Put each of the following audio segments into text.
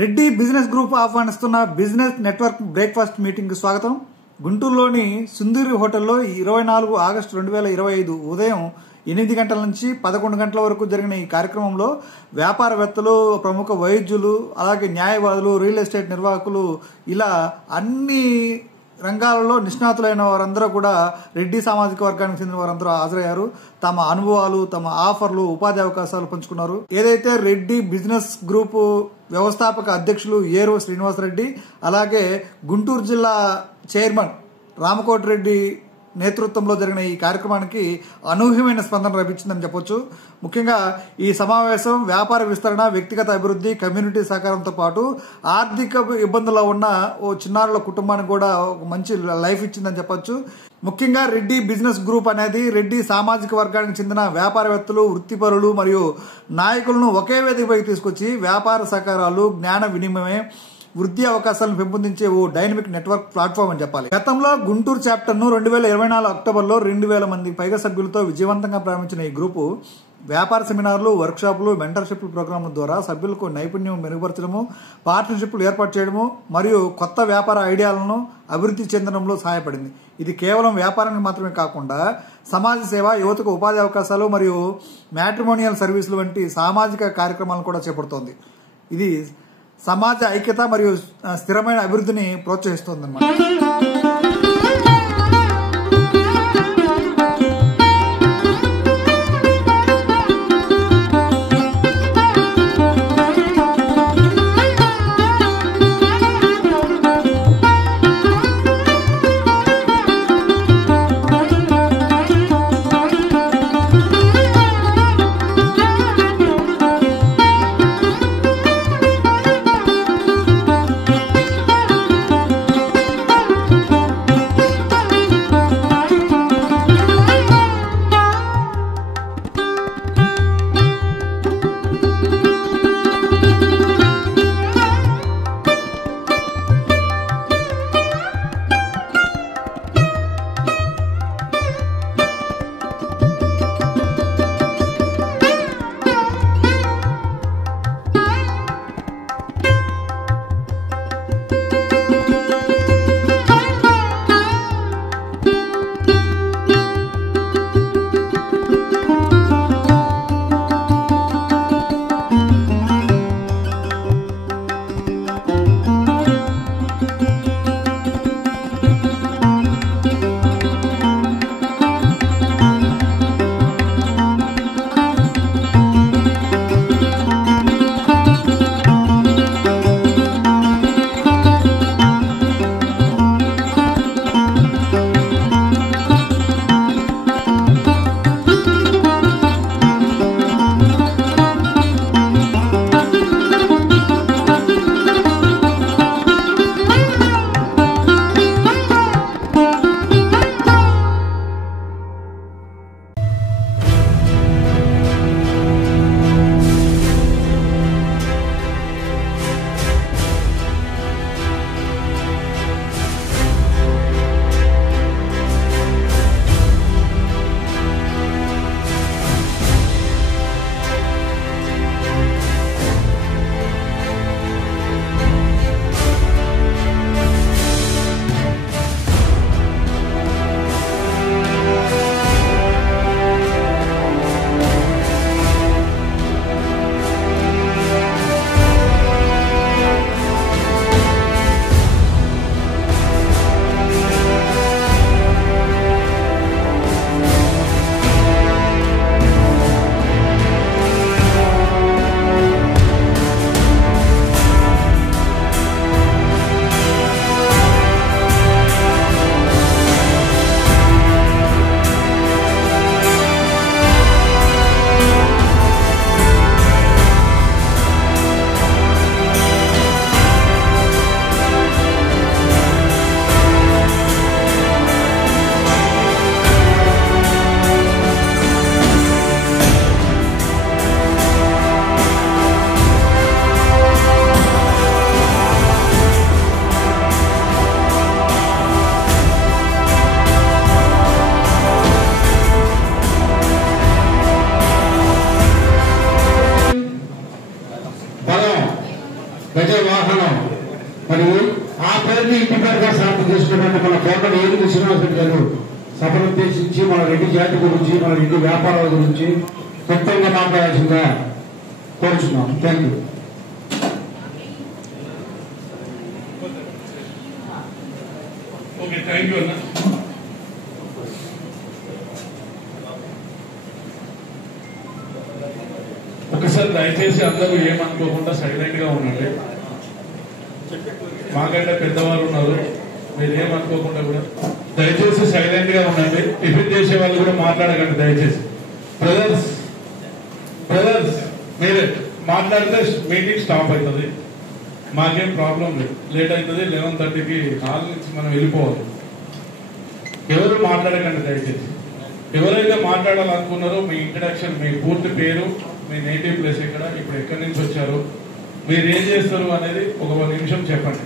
Reddy business group ఆహ్వానిస్తున్న business network breakfast meeting కు స్వాగతం. గుంటూరులోని సుందూరి హోటల్లో 24 ఆగస్టు 2025 ఉదయం 8 గంటల నుంచి 11 గంటల వరకు జరిగిన ఈ కార్యక్రమంలో వ్యాపారవేత్తలు, ప్రముఖ వైద్యులు, అలాగే న్యాయవాదులు, రియల్ ఎస్టేట్ నిర్వాహకులు ఇలా అన్ని రంగాలలో నిష్ణాతులైన వారందరూ కూడా రెడ్డి సామాజిక వర్గానికి చెందిన వారందరూ హాజరయ్యారు. తమ అనుభవాలు, తమ ఆఫర్లు, ఉపాధి అవకాశాలు పంచుకున్నారు. ఏదైతే రెడ్డి బిజినెస్ గ్రూప్ వ్యవస్థాపక అధ్యక్షులు ఏరు శ్రీనివాసరెడ్డి, అలాగే గుంటూరు జిల్లా చైర్మన్ రామకోటిరెడ్డి నేతృత్వంలో జరిగిన ఈ కార్యక్రమానికి అనూహ్యమైన స్పందన లభించిందని చెప్పొచ్చు. ముఖ్యంగా ఈ సమావేశం వ్యాపార విస్తరణ, వ్యక్తిగత అభివృద్ధి, కమ్యూనిటీ సహకారంతో పాటు ఆర్థిక ఇబ్బందుల్లో ఉన్న ఓ చిన్నారుల కుటుంబానికి కూడా ఒక మంచి లైఫ్ ఇచ్చిందని చెప్పొచ్చు. ముఖ్యంగా రెడ్డి బిజినెస్ గ్రూప్ అనేది రెడ్డి సామాజిక వర్గానికి చెందిన వ్యాపారవేత్తలు, వృత్తిపరులు మరియు నాయకులను ఒకే వేదికపైకి తీసుకొచ్చి వ్యాపార సహకారాలు, జ్ఞాన వినిమయం, వృద్ధి అవకాశాలను పెంపొందించే ఓ డైనమిక్ నెట్వర్క్ ప్లాట్ఫామ్ అని చెప్పాలి. గతంలో గుంటూరు చాప్టర్ ను 2024 అక్టోబర్లో 2000 మంది పైగా సభ్యులతో విజయవంతంగా ప్రారంభించిన ఈ గ్రూపు వ్యాపార సెమినార్లు, వర్క్ షాపులు, మెంటర్షిప్ ప్రోగ్రాంల ద్వారా సభ్యులకు నైపుణ్యం మెరుగుపరచడము, పార్ట్నర్షిప్లు ఏర్పాటు చేయడము మరియు కొత్త వ్యాపార ఐడియాలను అభివృద్ధి చెందడంలో సహాయపడింది. ఇది కేవలం వ్యాపారానికి మాత్రమే కాకుండా సమాజ సేవ, యువతకు ఉపాధి అవకాశాలు మరియు మ్యాట్రిమోనియల్ సర్వీసులు వంటి సామాజిక కార్యక్రమాలను కూడా చేపడుతోంది. ఇది సమాజ ఐక్యత మరియు స్థిరమైన అభివృద్ధిని ప్రోత్సహిస్తోందన్నమాట. వచ్చే వాహనం మరియు ఆ పేరుని ఇంటి పేరుగా సాగు చేసుకున్నట్టు మన కోట ఏనుగు శ్రీనివాసరెడ్డి గారు సభను ఉద్దేశించి మన రెడ్డి జాతి గురించి మన రెడ్డి వ్యాపారాల గురించి క్లుప్తంగా మాట్లాడాల్సిందిగా కోరుచున్నాం. Thank you. Okay, thank you అన్న. ఒకసారి దయచేసి అందరూ ఏమనుకోకుండా సైలెంట్ గా ఉండండి. మాకంటే పెద్దవాళ్ళు ఉన్నారు, మీరు ఏమనుకోకుండా కూడా దయచేసి సైలెంట్ గా ఉండండి. టిఫిన్ చేసే వాళ్ళు కూడా మాట్లాడకండి దయచేసి. బ్రదర్స్ మీరే మాట్లాడితే మీటింగ్ స్టాప్ అవుతుంది. మాకేం ప్రాబ్లం లేదు, లేట్ అవుతుంది. 11:30కి హాల్ నుంచి మనం వెళ్ళిపోవాలి. ఎవరు మాట్లాడకండి దయచేసి. ఎవరైతే మాట్లాడాలనుకున్నారో మీ ఇంట్రడక్షన్, మీ పూర్తి పేరు, మీ నేటివ్ ప్లేస్ ఎక్కడ, ఇప్పుడు ఎక్కడి నుంచి వచ్చారు, మీరు ఏం చేస్తారు అనేది ఒక 1 నిమిషం చెప్పండి.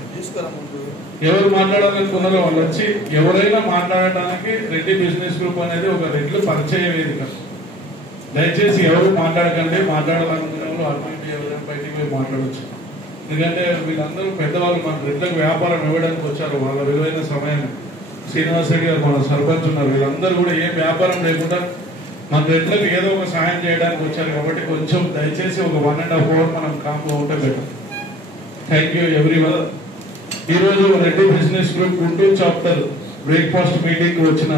ఎవరు మాట్లాడాలనుకున్నారో వాళ్ళు వచ్చి, ఎవరైనా మాట్లాడటానికి రెడ్డి బిజినెస్ గ్రూప్ అనేది ఒక రెడ్లు పరిచయ వేదిక. దయచేసి ఎవరు మాట్లాడకండి. మాట్లాడాలనుకున్న వాళ్ళు అటువంటి ఎవరైనా బయటికి పోయి మాట్లాడవచ్చు. ఎందుకంటే వీళ్ళందరూ పెద్దవాళ్ళు మన రెడ్లకు వ్యాపారం ఇవ్వడానికి వచ్చారు. వాళ్ళ విలువైన సమయం. శ్రీనివాసరెడ్డి గారు మన సర్పంచ్ ఉన్నారు. వీళ్ళందరూ కూడా ఏం వ్యాపారం లేకుండా మన రెడ్లకు ఏదో ఒక సాయం చేయడానికి వచ్చారు. కాబట్టి కొంచెం దయచేసి ఒక 1.5 hours మనం కామ్గా ఉంటే బెటర్. Thank you everyone. ఈరోజు Reddy business group Guntur chapter breakfast meeting వచ్చిన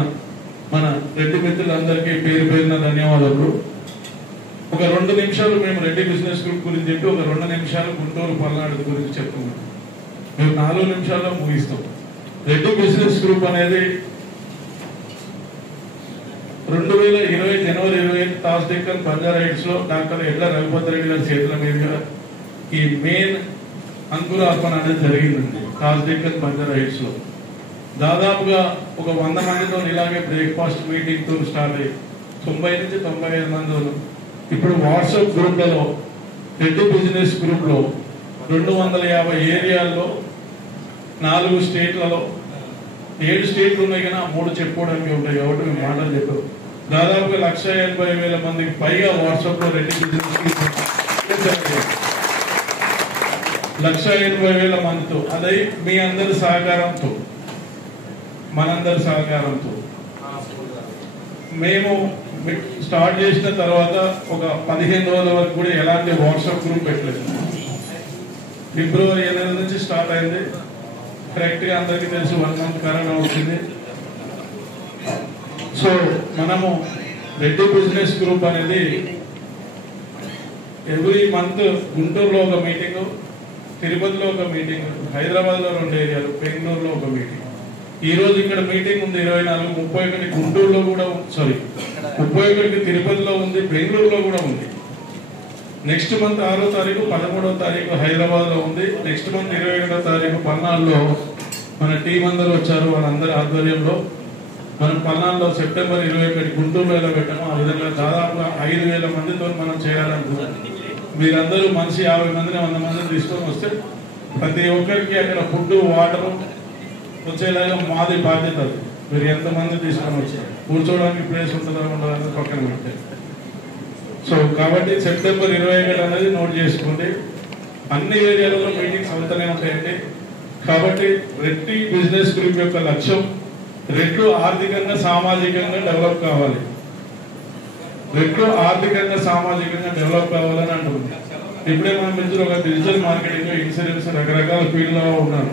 మన రెడ్డి మిత్రులందరికీ పేరు పేరున ధన్యవాదాలు. ఒక 2 నిమిషాలు మేము రెడ్డి బిజినెస్ గ్రూప్ గురించి చెప్పి ఒక 2 నిమిషాలు గుంటూరు పల్నాడు గురించి చెప్తున్నాం. మేము 4 నిమిషాల్లో ముగిస్తాం. రెడ్డి బిజినెస్ గ్రూప్ అనేది 2020 జనవరి 25 టాస్ డెక్కన్ బంజారా హిల్స్ లో డాక్టర్ ఎడ్ల రఘుపతి రెడ్డి గారి చేతుల మీదుగా ఈ మెయిన్ అంకురార్పణ అనేది జరిగిందండి. టాస్ డెక్కన్ బంజారా హిల్స్ లో దాదాపుగా ఒక 100 మందితో ఇలాగే బ్రేక్ఫాస్ట్ మీటింగ్ తో స్టార్ట్ అయ్యి 90 నుంచి 95 మంది. ఇప్పుడు వాట్సాప్ గ్రూప్లలో రెడ్డి బిజినెస్ గ్రూప్ లో 250 ఏరియాల్లో 4 స్టేట్లలో 7 స్టేట్లు ఉన్నాయి కానీ 3 చెప్పుకోవడానికి ఉంటాయి. కాబట్టి మేము మాటలు చెప్పారు. దాదాపుగా 1,80,000 మందికి పైగా వాట్సాప్ లో రెడ్డి బిజినెస్ 1,80,000 మందితో, అదే మీ అందరి సహకారంతో, మనందరి సహకారంతో మేము స్టార్ట్ చేసిన తర్వాత ఒక 15 రోజుల వరకు కూడా ఎలాంటి వాట్సాప్ గ్రూప్ పెట్టలేదు. ఫిబ్రవరి 8 నుంచి స్టార్ట్ అయింది. కరెక్ట్ గా అందరికీ తెలుసు 1 month కరోనా వచ్చింది. సో మనము రెడ్డి బిజినెస్ గ్రూప్ అనేది ఎవ్రీ మంత్ గుంటూరులో ఒక మీటింగ్, తిరుపతిలో ఒక మీటింగ్, హైదరాబాద్ లో 2 ఏరియాలు, బెంగళూరులో ఒక మీటింగ్. ఈ రోజు ఇక్కడ మీటింగ్ ఉంది 24, 31 గుంటూరులో కూడా, 31 తిరుపతిలో ఉంది, బెంగళూరులో కూడా ఉంది. నెక్స్ట్ మంత్ 6వ తారీఖు 11వ తారీఖు హైదరాబాద్ లో ఉంది. నెక్స్ట్ మంత్ 21వ తారీఖు పల్నాడులో మన టీం అందరూ వచ్చారు. వాళ్ళందరి ఆధ్వర్యంలో మనం పల్నాడులో సెప్టెంబర్ 21 గుంటూరులో ఎలా పెట్టామో ఆ విధంగా దాదాపుగా 5,000 మందితో మనం చేయాలనుకుంటున్నాం. మీరందరూ మనిషి 50 మందిని 100 మందిని తీసుకొని వస్తే ప్రతి ఒక్కరికి అక్కడ ఫుడ్, వాటర్ వచ్చేలాగా మాది బాధ్యత. మీరు ఎంతమంది తీసుకొని వచ్చారు, కూర్చోవడానికి ప్లేస్ ఉంటుందా ఉండదని పక్కన పెట్టారు. సో కాబట్టి సెప్టెంబర్ 21 అనేది నోట్ చేసుకోండి. అన్ని ఏరియాలలో మీటింగ్స్ అవుతూనే ఉంటాయండి. కాబట్టి రెడ్డి బిజినెస్ గ్రూప్ యొక్క లక్ష్యం రెడ్లు ఆర్థికంగా సామాజికంగా డెవలప్ కావాలి. రెడ్లు ఆర్థికంగా సామాజికంగా డెవలప్ కావాలని అంటుంది. ఇప్పుడే మన మిత్రులు ఒక డిజిటల్ మార్కెటింగ్, ఇన్సూరెన్స్, రకరకాల ఫీల్డ్ లో ఉన్నారు.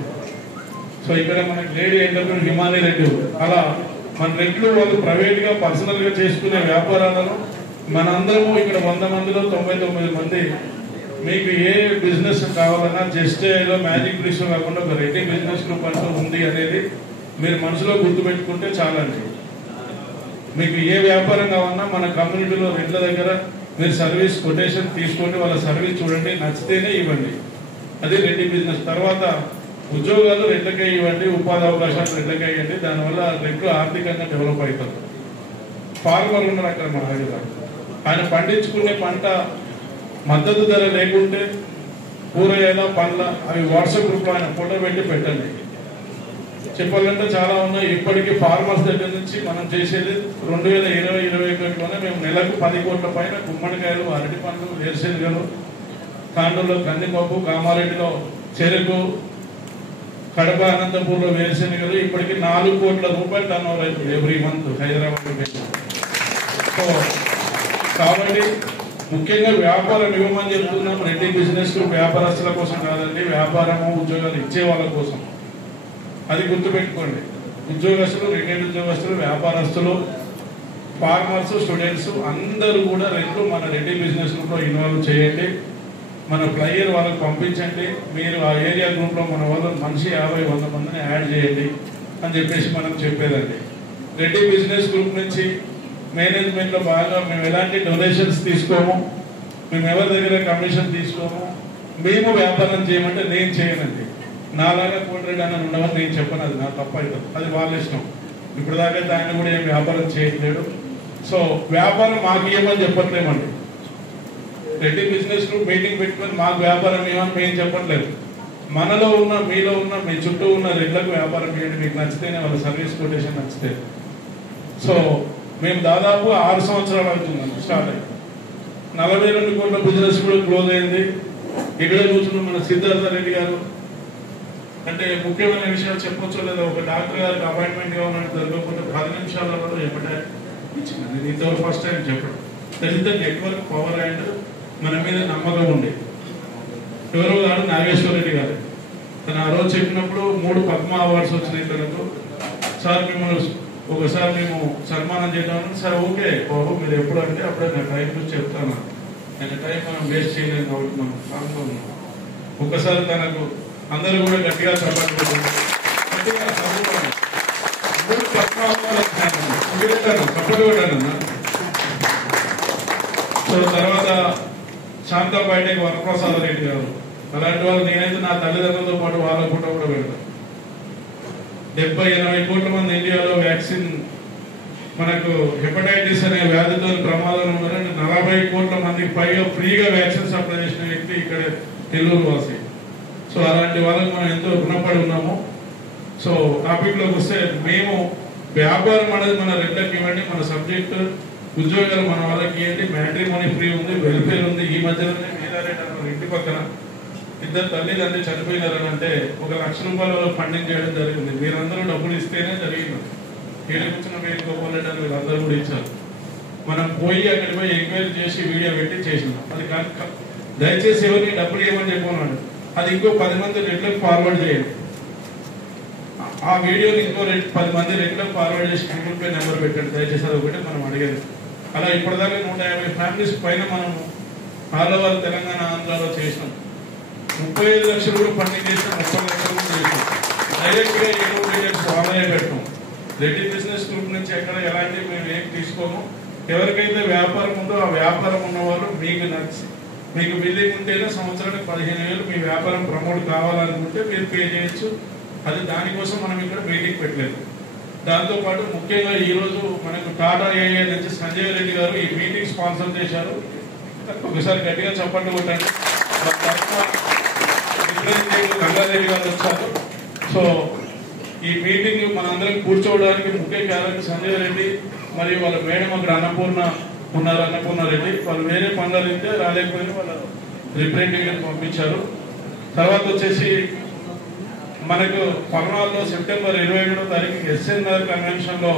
సో ఇక్కడ మనకి లేడీ ఎంటర్ప్రెన్యూర్ హిమాని రెడ్డి, అలా మన రెడ్లు వాళ్ళు ప్రైవేట్ గా పర్సనల్ గా చేసుకునే వ్యాపారాలను మనందరము ఇక్కడ 100 మందిలో 99 మంది మీకు ఏ బిజినెస్ కావాలన్నా జస్ట్ ఏదో మ్యాజిక్ బ్రిక్స్ కాకుండా ఒక రెడ్డి బిజినెస్ గ్రూప్ అంటూ ఉంది అనేది మీరు మనసులో గుర్తుపెట్టుకుంటే చాలండి. మీకు ఏ వ్యాపారం కావాలన్నా మన కమ్యూనిటీలో రెడ్ల దగ్గర మీరు సర్వీస్ కొటేషన్ తీసుకోండి, వాళ్ళ సర్వీస్ చూడండి, నచ్చితేనే ఇవ్వండి. అది రెడ్డి బిజినెస్. తర్వాత ఉద్యోగాలు రెడ్లకే ఇవ్వండి, ఉపాధి అవకాశాలు రెడ్లకే ఇవ్వండి. దానివల్ల రెడ్లు ఆర్థికంగా డెవలప్ అవుతారు. ఫార్మర్ ఉన్నారు అక్కడ మా దగ్గర, ఆయన పండించుకునే పంట మద్దతు ధర లేకుంటే కూరగాయల పండ్ల అవి వాట్సాప్ గ్రూప్ లో ఆయన ఫోటో పెట్టి పెట్టండి. చెప్పాలంటే చాలా ఉన్నాయి. ఇప్పటికీ ఫార్మర్స్ దగ్గర నుంచి మనం చేసేది 2020-21లోనే మేము నెలకు 10 కోట్ల పైన గుమ్మడికాయలు, అరటి పండ్లు, వేరుశెనగలు, తాండూరులో కందిపప్పు, కామారెడ్డిలో చెరుకు, కడప, అనంతపూర్లో వేరుశెనగలు ఇప్పటికి 4 కోట్ల రూపాయలు టర్న్ ఓవర్ అవుతుంది ఎవ్రీ మంత్ హైదరాబాద్. సో కాబట్టి ముఖ్యంగా వ్యాపారం ఇవ్వమని చెప్తున్నాం. రెడ్డి బిజినెస్ వ్యాపారస్తుల కోసం కాదండి, వ్యాపారము ఉద్యోగాలు ఇచ్చే వాళ్ళ కోసం. అది గుర్తుపెట్టుకోండి. ఉద్యోగస్తులు, రిటైర్డ్ ఉద్యోగస్తులు, వ్యాపారస్తులు, ఫార్మర్స్, స్టూడెంట్స్ అందరూ కూడా మన రెడ్డి బిజినెస్ గ్రూప్లో ఇన్వాల్వ్ చేయండి. మన ఫ్లైయర్ వాళ్ళకి పంపించండి. మీరు ఆ ఏరియా గ్రూప్లో మన వాళ్ళు మనిషి 50-100 మందిని యాడ్ చేయండి అని చెప్పేసి మనం చెప్పేదండి. రెడ్డి బిజినెస్ గ్రూప్ నుంచి మేనేజ్మెంట్లో బాగా మేము ఎలాంటి డొనేషన్స్ తీసుకోము, మేము ఎవరి దగ్గర కమిషన్ తీసుకోము. మేము వ్యాపారం చేయమంటే నేను చేయనండి. నాలాగా కోటరెడ్డి అన్న ఉండవని నేను చెప్పను, అది నా తప్ప అవుతుంది, అది వాళ్ళ ఇష్టం. ఇప్పుడు దాకా ఆయన కూడా ఏం వ్యాపారం చేయట్లేడు. సో వ్యాపారం మాకు ఇవ్వమని చెప్పట్లేమండి. రెడ్డి బిజినెస్ గ్రూప్ మీటింగ్ పెట్టుకొని మాకు వ్యాపారం ఇవ్వమని మేము చెప్పట్లేదు. మనలో ఉన్న, మీలో ఉన్న, మీ చుట్టూ ఉన్న రెడ్లకు వ్యాపారం చేయండి. మీకు నచ్చితేనే వాళ్ళ సర్వీస్ కొటేషన్ నచ్చితే. సో మేము దాదాపు 6 సంవత్సరాలు అవుతుందండి స్టార్ట్ అయ్యి. 42 కోట్ల బిజినెస్ కూడా క్లోజ్ అయింది. ఇక్కడ కూర్చున్న మన సిద్ధార్థ రెడ్డి గారు అంటే ముఖ్యమైన విషయాలు చెప్పొచ్చో లేదా, ఒక డాక్టర్ గారికి అపాయింట్మెంట్ కావాలని జరగకపోతే 10 నిమిషాలలో చెప్పడానికి ఇచ్చింది. నేను ఇంతవరకు ఫస్ట్ టైం చెప్పడం. That is the network power and మన మీద నమ్మకం ఉండే. ఎవరో గారు నాగేశ్వర రెడ్డి గారు తను ఆ రోజు చెప్పినప్పుడు 3 పద్మ అవార్డ్స్ వచ్చినాయి తనకు. సార్ మిమ్మల్ని ఒకసారి మేము సన్మానం చేద్దామని. సార్ ఓకే బాబు, మీరు ఎప్పుడు అంటే అప్పుడే నా టైం గురించి చెప్తాను. నేను టైం మనం వేస్ట్ చేయలేము కాబట్టి మనం ఫామ్లో ఉన్నాం. ఒక్కసారి తనకు అందరూ కూడా గట్టిగా సపోర్ట్ పెట్టండి. గట్టిగా సపోర్ట్ పెట్టాను. సో తర్వాత శాంతాబాయికి వరప్రసాద రెడ్డి గారు, అలాంటి వాళ్ళు నేనైతే నా తల్లిదండ్రులతో పాటు వాళ్ళ ఫోటో కూడా పెడతాను. 70-80 కోట్ల మంది ఇండియాలో వ్యాక్సిన్, మనకు హెపటైటిస్ అనే వ్యాధితో ప్రమాదాలు ఉన్నారని 40 కోట్ల మందికి పైగా ఫ్రీగా వ్యాక్సిన్ సప్లై చేసిన వ్యక్తి ఇక్కడ నెల్లూరు వాసి. సో అలాంటి వాళ్ళకి మనం ఎంతో రుణపడి ఉన్నాము. సో టాపిక్ లోకి వస్తే, మేము వ్యాపారం అనేది మన రెడ్లకి ఇవ్వండి, మన సబ్జెక్ట్ ఉద్యోగాలు మన వాళ్ళకి ఇవ్వండి, మ్యాట్రిమోనీ ఫ్రీ ఉంది, వెల్ఫేర్ ఉంది. ఈ మధ్యలోనే మీరారెడ్డి అన్న ఇంటి పక్కన 2 తల్లిదండ్రులు చనిపోయినారని అంటే 1 లక్ష రూపాయల ఫండింగ్ చేయడం జరిగింది. మీరందరూ డబ్బులు ఇస్తేనే జరిగింది. ఏడు కూర్చున్న వేలు గోపాలంటే వీళ్ళందరూ కూడా ఇచ్చారు. మనం పోయి అక్కడికి పోయి ఎంక్వైరీ చేసి వీడియో పెట్టి చేసినాం. అది దయచేసి ఎవరిని డబ్బులు ఇవ్వమని చెప్పమన్నాడు. అది ఇంకో 10 మంది రెడ్లకు ఫార్వర్డ్ చేయండి. ఆ వీడియోని ఇంకో 10 మంది రెడ్లకు ఫార్వర్డ్ చేసి గూగుల్ పే నెంబర్ పెట్టండి దయచేసి. అది ఒకటే మనం అడిగేది. అలా ఇప్పటిదాకా 150 ఫ్యామిలీస్ పైన మనం ఆల్ ఓవర్ తెలంగాణ, ఆంధ్రాలో చేసినాం. 35 లక్షలు కూడా ఫండింగ్ చేసినాం, 30 లక్షలు కూడా చేసినాం. డైరెక్ట్ గా ఏదో డీటెయిల్స్ వాళ్ళే పెట్టాం. రెడ్డి బిజినెస్ గ్రూప్ నుంచి ఎక్కడ ఎలాంటి మేము ఏం తీసుకోము. ఎవరికైతే వ్యాపారం ఉందో ఆ వ్యాపారం ఉన్న వాళ్ళు మీకు నచ్చి, మీకు బిల్డింగ్ ఉంటేనే సంవత్సరానికి 15,000 మీ వ్యాపారం ప్రమోట్ కావాలనుకుంటే మీరు పే చేయొచ్చు. అది దానికోసం మనం ఇక్కడ మీటింగ్ పెట్టలేదు. దాంతోపాటు ముఖ్యంగా ఈరోజు మనకు టాటా ఏఐ నుంచి సంజయ్ రెడ్డి గారు ఈ మీటింగ్ స్పాన్సర్ చేశారు. ఒకసారి గట్టిగా చప్పట్లు కొట్టండి. గంగారెడ్డి గారు వచ్చారు. సో ఈ మీటింగ్ మనందరం కూర్చోవడానికి ముఖ్య కారణం సంజయ్ రెడ్డి మరియు వాళ్ళ మేడం అక్కడ అన్నపూర్ణ ఉన్నారు, అన్నపూర్ణ రెడ్డి. వాళ్ళు వేరే పనులు అయితే రాలేకపోయినా వాళ్ళ రిప్రజెంటేటివ్ పంపించారు. తర్వాత వచ్చేసి మనకు పర్నాల్లో సెప్టెంబర్ 27వ తారీఖు ఎస్ఎన్ఆర్ కన్వెన్షన్ లో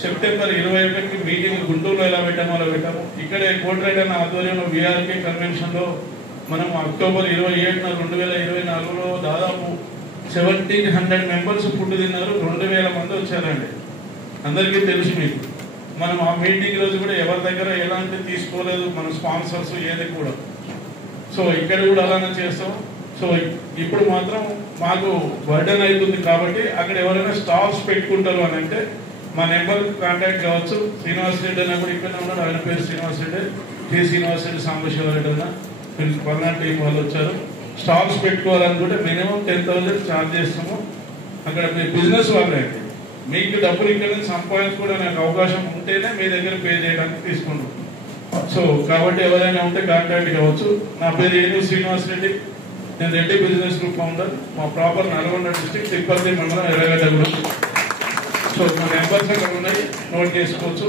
సెప్టెంబర్ 21కి మీటింగ్ గుంటూరులో ఎలా పెట్టామో అలా పెట్టాము. ఇక్కడే కోటిరెడ్డి అన్న ఆధ్వర్యంలో విఆర్కే కన్వెన్షన్ లో మనం అక్టోబర్ 27న 2024లో దాదాపు 1700 మెంబర్స్ ఫుడ్ తిన్నారు. 2000 మంది వచ్చారండి. అందరికీ తెలుసు మీకు. మనం ఆ మీటింగ్ రోజు కూడా ఎవరి దగ్గర ఎలాంటి తీసుకోలేదు, మన స్పాన్సర్స్ ఏది కూడా. సో ఇక్కడ కూడా అలానే చేస్తాం. సో ఇప్పుడు మాత్రం మాకు బర్డెన్ అవుతుంది కాబట్టి అక్కడ ఎవరైనా స్టాల్స్ పెట్టుకుంటారు అని అంటే మా నెంబర్ కాంటాక్ట్ కావచ్చు. శ్రీనివాస్ రెడ్డి అన్న కూడా ఇక్కడనే ఉన్నాడు. ఆయన పేరు శ్రీనివాస్ రెడ్డి, శ్రీనివాస్ రెడ్డి, సాంబశివరెడ్డి అన్న పల్నాడు టీం వాళ్ళు వచ్చారు. స్టాల్స్ పెట్టుకోవాలనుకుంటే మినిమం 10,000 ఛార్జ్ చేస్తాము. అక్కడ మీ బిజినెస్ వాళ్ళే అండి. మీకు డబ్బులు ఇక్కడ నుంచి సంపాదించుకోవడానికి అవకాశం ఉంటేనే మీ దగ్గర పే చేయడానికి తీసుకుంటాం. సో కాబట్టి ఎవరైనా ఉంటే కాంటాక్ట్ కావచ్చు. నా పేరు ఏలూరు శ్రీనివాస్ రెడ్డి. నేను రెడ్డి బిజినెస్ గ్రూప్ ఫౌండర్. మా ప్రాపర్ నల్గొండ డిస్ట్రిక్ట్, తిప్పర్తి మండలం, ఎర్రగడ్డ. సో మా నెంబర్స్ అక్కడ ఉన్నాయి, నోట్ చేసుకోవచ్చు.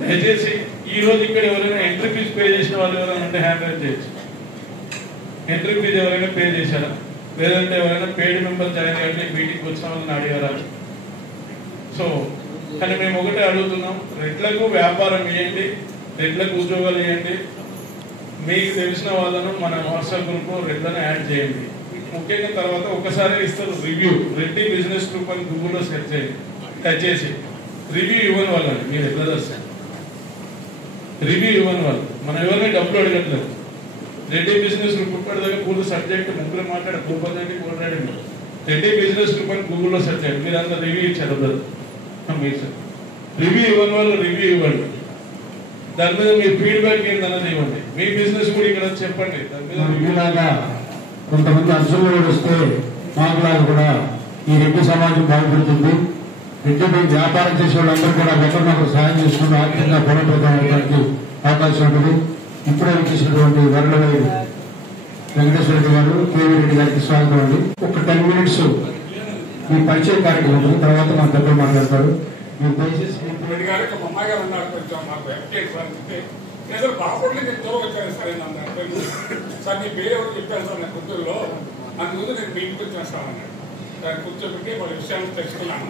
దయచేసి ఈ రోజు ఇక్కడ ఎవరైనా ఎంట్రీ ఫీజు పే చేసిన వాళ్ళు ఎవరైనా ఉంటే హ్యాండ్ రైజ్ చేయొచ్చు. ఎంట్రీ ఫీజు ఎవరైనా పే చేశారా, లేదంటే ఎవరైనా పెయిడ్ మెంబర్ జాయిన్ అయ్యి మీటింగ్కి వచ్చిన వాళ్ళని అడిగారా? సో కానీ మేము ఒకటే అడుగుతున్నాం, రెడ్లకు వ్యాపారం ఇవ్వండి, రెడ్లకు ఉద్యోగాలు ఇవ్వండి, మీకు తెలిసిన వాళ్ళను మన వాట్సాప్ గ్రూప్లో రెడ్లను యాడ్ చేయండి. ముఖ్యంగా తర్వాత ఒకసారి ఇస్తారు రివ్యూ, రెడ్డి బిజినెస్ గ్రూప్ అని గూగుల్లో సెర్చ్ చేయండి, టచ్ చేసి రివ్యూ ఇవ్వని వాళ్ళని మీరు ఎట్లా చేస్తారు? రివ్యూ ఇవ్వని వాళ్ళు మనం ఎవరిని డబ్బులు అడగట్లేదు. రెడ్డి బిజినెస్ గ్రూప్ ఇప్పటిదాకా పూర్తి సబ్జెక్ట్ ముగ్గురు మాట్లాడే మాట్లాడింది. రెడ్డి బిజినెస్ గ్రూప్ అని గూగుల్లో సెర్చ్ చేయండి, మీరు అంతా రివ్యూ ఇచ్చారు మీరు సార్. రివ్యూ ఇవ్వని వాళ్ళు రివ్యూ ఇవ్వండి, దాని మీద మీ ఫీడ్బ్యాక్ ఏంటన్నది ఇవ్వండి, మీ బిజినెస్ కూడా ఇక్కడ చెప్పండి. దాని మీద కొంతమంది అర్జునులు వస్తే మాకులాగా కూడా ఈ రెడ్డి సమాజం బాగుపడుతుంది. రెడ్డి వ్యాపారం చేసే వాళ్ళందరూ కూడా ఒకరినొకరు సాయం చేసుకుని ఆర్థికంగా బలోపేతమవడానికి అవకాశం ఉంటుంది. ఇప్పుడే వచ్చేసినటువంటి వరలవై వెంకటేశ్వర రెడ్డి గారు, కేవీ రెడ్డి గారికి స్వాగతం అండి. ఒక 10 minutes మీ పరిచయ కార్యక్రమం ఉంటుంది, తర్వాత మన దగ్గర మాట్లాడతారు. మీరు దయచేసి రెడ్డి గారు ఒక అమ్మాయి గారు ఉన్నారు, కొంచెం మాకు ఎఫ్టీఎస్ సార్ చెప్తే నేను బాగుపడలేదు, నేను దూరం వచ్చాను సార్. సార్ నీ పేరు ఎవరు చెప్పాను సార్ నా గుంటూరులో, అందుకు నేను మీ ఇంటికి వచ్చేస్తానన్నాడు. దాన్ని కూర్చోబెట్టి వాళ్ళ విషయాన్ని తెలుసుకున్నాను.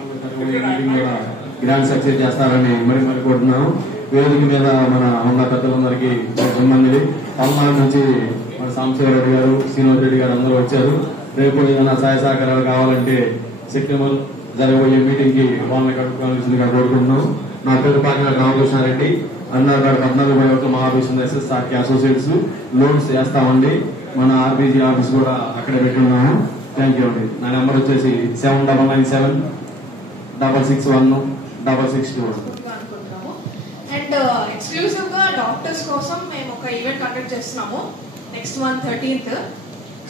గ్రాండ్ సక్సెస్ చేస్తారని మరి కోరుతున్నాము. వేదిక మీద మన ఉన్న పెద్దలందరికీ సంబంధించి పల్నాడు నుంచి మన సాంబశివరెడ్డి గారు, శ్రీనివాస్ రెడ్డి గారు అందరూ వచ్చారు. రేపు ఏదైనా సహాయ సహకారాలు కావాలంటే సెప్టెంబర్ జరగబోయే మీటింగ్ కి వాళ్ళని కట్టుకోవాల్సిందిగా కోరుకుంటున్నాం. నా పేరు పాకిన రామకృష్ణారెడ్డి, అన్నారు గారు 14 మా ఆఫీస్ ఉంది, ఎస్ఎస్ఆర్కి అసోసియేట్స్ లోన్స్ చేస్తామండి. మన ఆర్బీజీ ఆఫీస్ కూడా అక్కడే పెట్టున్నాము. థ్యాంక్ యూ అండి. నా నెంబర్ వచ్చేసి 7997661661. అండ్ ఎక్స్క్లూజివ్ గా డాక్టర్స్ కోసం మేము ఒక ఈవెంట్ కండక్ట్ చేస్తున్నాము నెక్స్ట్ మంత్ 13th.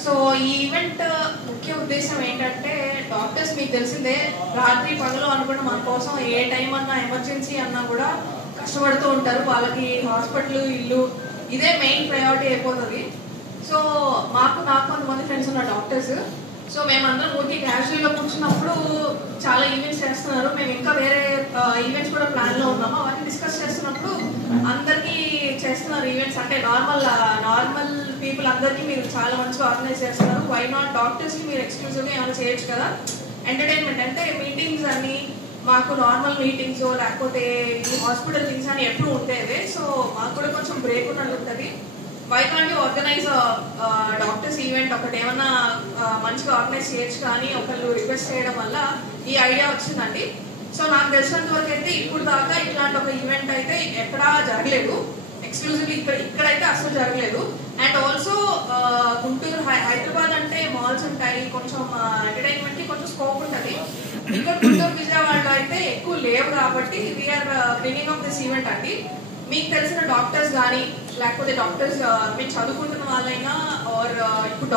సో ఈ ఈవెంట్ ముఖ్య ఉద్దేశం ఏంటంటే, డాక్టర్స్ మీకు తెలిసిందే రాత్రి పగలు అనుకుంటే మన కోసం ఏ టైం అన్నా ఎమర్జెన్సీ అన్నా కూడా కష్టపడుతూ ఉంటారు. వాళ్ళకి హాస్పిటల్, ఇల్లు ఇదే మెయిన్ ప్రయారిటీ అయిపోతుంది. సో నాకు కొంతమంది ఫ్రెండ్స్ ఉన్నారు డాక్టర్స్. సో మేమందరం ఊరికి క్యాజువల్ గా కూర్చున్నప్పుడు చాలా ఈవెంట్స్ చేస్తున్నారు. మేము ఇంకా వేరే ఈవెంట్స్ కూడా ప్లాన్ లో ఉన్నాము. అవన్నీ డిస్కస్ చేస్తున్నప్పుడు అందరికీ చేస్తున్నారు ఈవెంట్స్, అంటే నార్మల్ పీపుల్ అందరికీ మీరు చాలా మంచిగా ఆర్గనైజ్ చేస్తున్నారు. వై నాట్ డాక్టర్స్ కి మీరు ఎక్స్క్లూజివ్ గా ఏమైనా చేయొచ్చు కదా. ఎంటర్టైన్మెంట్ అంటే మీటింగ్స్ అని మాకు నార్మల్ మీటింగ్స్ లేకపోతే ఈ హాస్పిటల్ థింగ్స్ అని ఎప్పుడు ఉండేవి. సో మాకు కూడా కొంచెం బ్రేక్ ఉన్నట్టు ఉంటుంది. Why can't you organise doctors event, ఒకటి ఏమన్నా మంచిగా ఆర్గనైజ్ చేయొచ్చు కానీ ఒకళ్ళు రిక్వెస్ట్ చేయడం వల్ల ఈ ఐడియా వచ్చిందండి. సో నాకు తెలిసినంత వరకు అయితే ఇప్పుడు దాకా ఇట్లాంటి ఒక ఈవెంట్ అయితే ఎక్కడా జరగలేదు, ఎక్స్క్లూజివ్లీ ఇక్కడైతే అసలు జరగలేదు. అండ్ ఆల్సో గుంటూరు, హైదరాబాద్ అంటే మాల్స్ ఉంటాయి, కొంచెం ఎంటర్టైన్మెంట్ కి కొంచెం స్కోప్ ఉంటుంది. ఇక్కడ గుంటూరు, విజయవాడలో అయితే ఎక్కువ లేవు కాబట్టి we're bringing of this event అండి. మీకు తెలిసిన డాక్టర్స్ కానీ లేకపోతే డాక్టర్స్ మీరు చదువుకుంటున్న వాళ్ళైనా ఆర్ ఇప్పుడు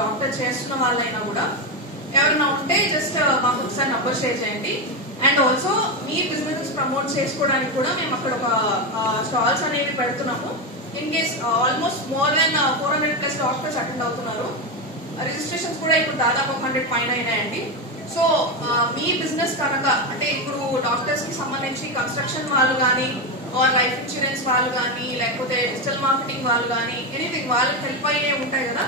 డాక్టర్ చేస్తున్న వాళ్ళైనా కూడా ఎవరైనా ఉంటే జస్ట్ మాకు ఒకసారి నంబర్ షేర్ చేయండి. And also me business promote చేసుకోవడానికి కూడా మేము అక్కడ ఒక స్టాల్స్ అనేవి పెడుతున్నాము. In case almost more than 400+ doctors attend అవుతున్నారు. రిజిస్ట్రేషన్స్ కూడా ఇప్పుడు దాదాపు 100 పైన అయినాయండి. సో మీ బిజినెస్ కనుక అంటే ఇప్పుడు డాక్టర్స్ కి సంబంధించి కన్స్ట్రక్షన్ వాళ్ళు కానీ ఆర్ లైఫ్ ఇన్సూరెన్స్ వాళ్ళు కానీ లేకపోతే డిజిటల్ మార్కెటింగ్ వాళ్ళు కానీ ఎనీథింగ్ వాళ్ళకి హెల్ప్ అయ్యే ఉంటాయి కదా.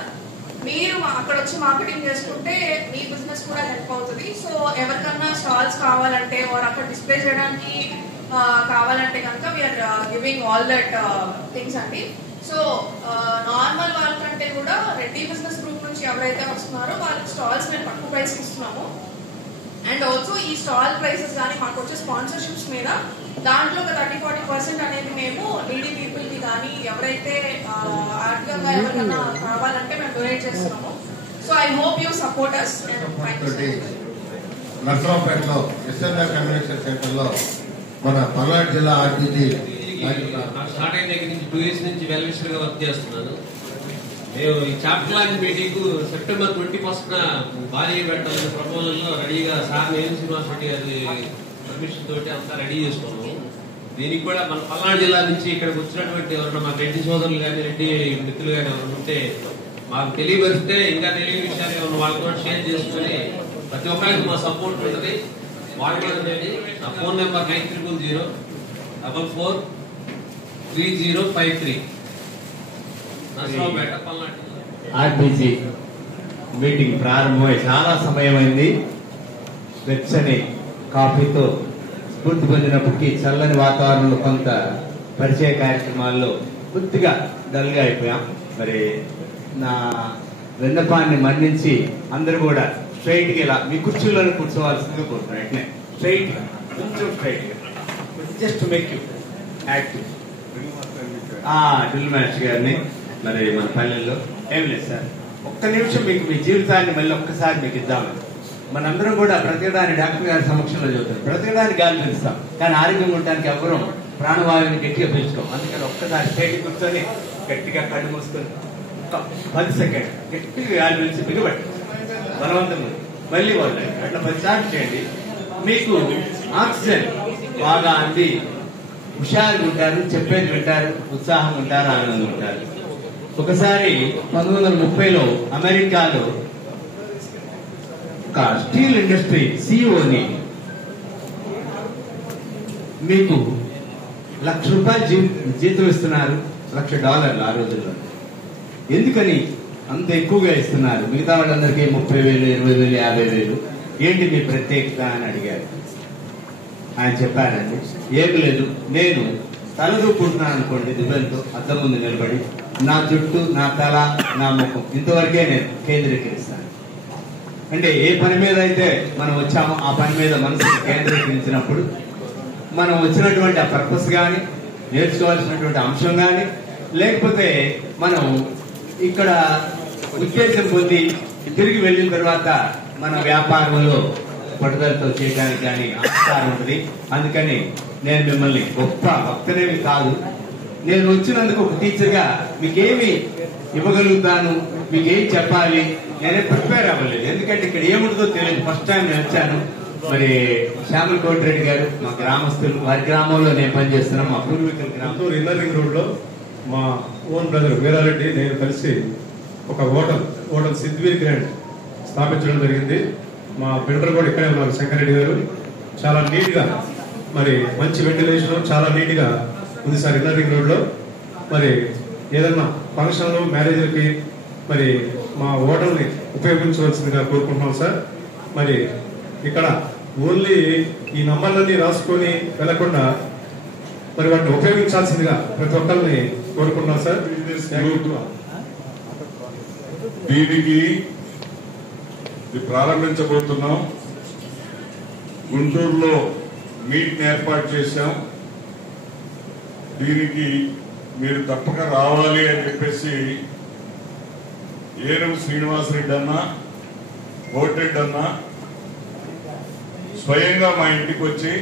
మీరు అక్కడ వచ్చి మార్కెటింగ్ చేసుకుంటే మీ బిజినెస్ కూడా హెల్ప్ అవుతుంది. సో ఎవరికన్నా స్టాల్స్ కావాలంటే ఆర్ అక్కడ డిస్ప్లే చేయడానికి కావాలంటే కనుక we're giving all that things అండి. సో నార్మల్ వాళ్ళకంటే కూడా రెడ్డి బిజినెస్ గ్రూప్ నుంచి ఎవరైతే వస్తున్నారో వాళ్ళకి స్టాల్స్ మేము తక్కువ ప్రైస్ ఇస్తున్నాము. అండ్ ఆల్సో ఈ స్టాల్ ప్రైసెస్ కానీ మాకు వచ్చే స్పాన్సర్షిప్స్ మీద దాంట్లో ఒక 30-40% అనేది మేము నీడీ పీపుల్ కి కానీ ఎవరైతే ఆర్థికంగా ఎవరికైనా కావాలంటే మేము డొనేట్ చేస్తున్నాము. So I hope you support us. నర్సరావుపేటలో ఎస్ఎన్ఆర్ కన్వెన్షన్ సెంటర్ లో మన పల్నాడు జిల్లా ఆర్టీజీ స్టార్ట్ అయిన దగ్గర నుంచి 2 years నుంచి వెల్విషర్ గా వర్క్ చేస్తున్నాను. మేము ఈ chapter launch meeting September 21st భారీ పెట్టాలని ప్రపోజల్ లో రెడీగా సార్ నేను శ్రీనివాస్ రెడ్డి గారి పర్మిషన్ తోటి అంతా రెడీ చేసుకున్నాము. దీనికి కూడా మన పల్నాడు జిల్లా నుంచి ఇక్కడికి వచ్చినటువంటి ఎవరైనా మా రెడ్డి సోదరులు కానీ రెడ్డి మిత్రులు కానీ ఎవరైనా ఉంటే మాకు తెలియపరిస్తే ఇంకా తెలియని విషయాలు ఏమైనా వాళ్ళతో షేర్ చేసుకుని ప్రతి ఒక్కరికి మా సపోర్ట్ ఉంటుంది. వాడుకోండి. నా phone number 9300443053 Narasaraopet Palnadu. RBG meeting ప్రారంభమై చాలా సమయమైంది. వెచ్చని కాఫీతో స్ఫూర్తి పొందినప్పటికీ చల్లని వాతావరణంలో కొంత పరిచయ కార్యక్రమాల్లో పూర్తిగా డల్గా అయిపోయాం. మరి నా విన్నపాన్ని మన్నించి అందరూ కూడా స్ట్రైట్గా ఇలా మీ కుర్చీలోనే కూర్చోవాల్సిందిగా కోరుతున్నాను. వెంటనే స్ట్రైట్గా కొంచెం స్ట్రైట్గా just make you active. Drill master గారిని మరి మన పల్లెల్లో ఏం లేదు సార్, ఒక్క నిమిషం మీకు మీ జీవితాన్ని మళ్ళీ ఒక్కసారి మీకు ఇద్దామని. మనందరం కూడా బ్రతకడాన్ని డాక్టర్ గారి సమక్షంలో చెబుతాం, బ్రతకడానికి గాలి పిలుస్తాం, కానీ ఆరోగ్యంగా ఉండడానికి ఎవరూ ప్రాణవాయువుని గట్టిగా పీల్చుకోం. అందుకని ఒక్కసారి స్ట్రైట్ కూర్చొని గట్టిగా కళ్ళు మూసుకొని 10 సెకండ్ గట్టిగా గాలి పిలిచి బిగబట్టి బలవంతంగా మళ్ళీ వదలండి. అట్లా 10 సార్లు చేయండి. మీకు ఆక్సిజన్ బాగా అంది హుషారుగా ఉంటారు, చెప్పేది వింటారు, ఉత్సాహం ఉంటారు, ఆనందం ఉంటారు. ఒకసారి 1930లో అమెరికాలో ఒక స్టీల్ ఇండస్ట్రీ సిఇఓని మీకు ₹1,00,000 జీతం ఇస్తున్నారు, $1,00,000 ఆ రోజుల్లో. ఎందుకని అంత ఎక్కువగా ఇస్తున్నారు? మిగతా వాళ్ళందరికీ 30,000, 20,000, 50,000, ఏంటి మీ ప్రత్యేకత అని అడిగారు. ఆయన చెప్పారండి, ఏమి లేదు, నేను తలదూకుంటున్నాను అనుకోండి దిబ్బలతో అద్దం ముందు నిలబడి, నా జుట్టు, నా తల, నా ముఖం ఇంతవరకే నేను కేంద్రీకరిస్తాను. అంటే ఏ పని మీద అయితే మనం వచ్చామో ఆ పని మీద మనసుని కేంద్రీకరించినప్పుడు మనం వచ్చినటువంటి ఆ పర్పస్ కానీ, నేర్చుకోవాల్సినటువంటి అంశం కానీ, లేకపోతే మనం ఇక్కడ ఉద్దేశం పొంది తిరిగి వెళ్ళిన తర్వాత మన వ్యాపారంలో పట్టుదలతో చేయడానికి కానీ ఆస్కారం ఉంటుంది. అందుకని నేను మిమ్మల్ని గొప్ప వక్తనేమి కాదు, నేను వచ్చినందుకు ఒక టీచర్గా మీకేమి ఇవ్వగలుగుతాను, మీకేం చెప్పాలి, నేనే ప్రిపేర్ అవ్వలేదు. ఎందుకంటే ఇక్కడ ఏముంటుందో తెలియదు, ఫస్ట్ టైం నేను వచ్చాను. మరి శ్యామల కోటిరెడ్డి గారు మా గ్రామస్తులు, వారి గ్రామంలో నేను పనిచేస్తున్నాను, మా పూర్వీకుల గ్రామం ఇన్నర్ రింగ్ రోడ్ లో మా ఓన్ బ్రదర్ వీరారెడ్డి నేను కలిసి ఒక హోటల్ సిద్ధివీర్ గ్రాండ్ స్థాపించడం జరిగింది. మా బిల్డర్ కూడా ఇక్కడే ఉన్నారు, శంకరెడ్డి గారు. చాలా నీట్ గా, మరి మంచి వెంటిలేషన్, చాలా నీట్ గా ఉంది సార్ ఇన్నర్ రింగ్ రోడ్ లో. మరి ఏదన్నా ఫంక్షన్లు, మ్యారేజ్లకి మరి మా హోటల్ని ఉపయోగించవలసిందిగా కోరుకుంటున్నాం సార్. మరి ఇక్కడ ఓన్లీ ఈ నంబర్లన్నీ రాసుకొని వెళ్లకుండా మరి వాటిని ఉపయోగించాల్సిందిగా ప్రతి ఒక్కరిని కోరుకుంటున్నాం సార్. దీనికి ప్రారంభించబోతున్నాం. గుంటూరులో మీట్ ఏర్పాటు చేశాం. దీనికి మీరు తప్పక రావాలి అని చెప్పేసి ఏనుగు శ్రీనివాసరెడ్డి అన్న, కోటిరెడ్డి అన్న స్వయంగా మా ఇంటికి వచ్చి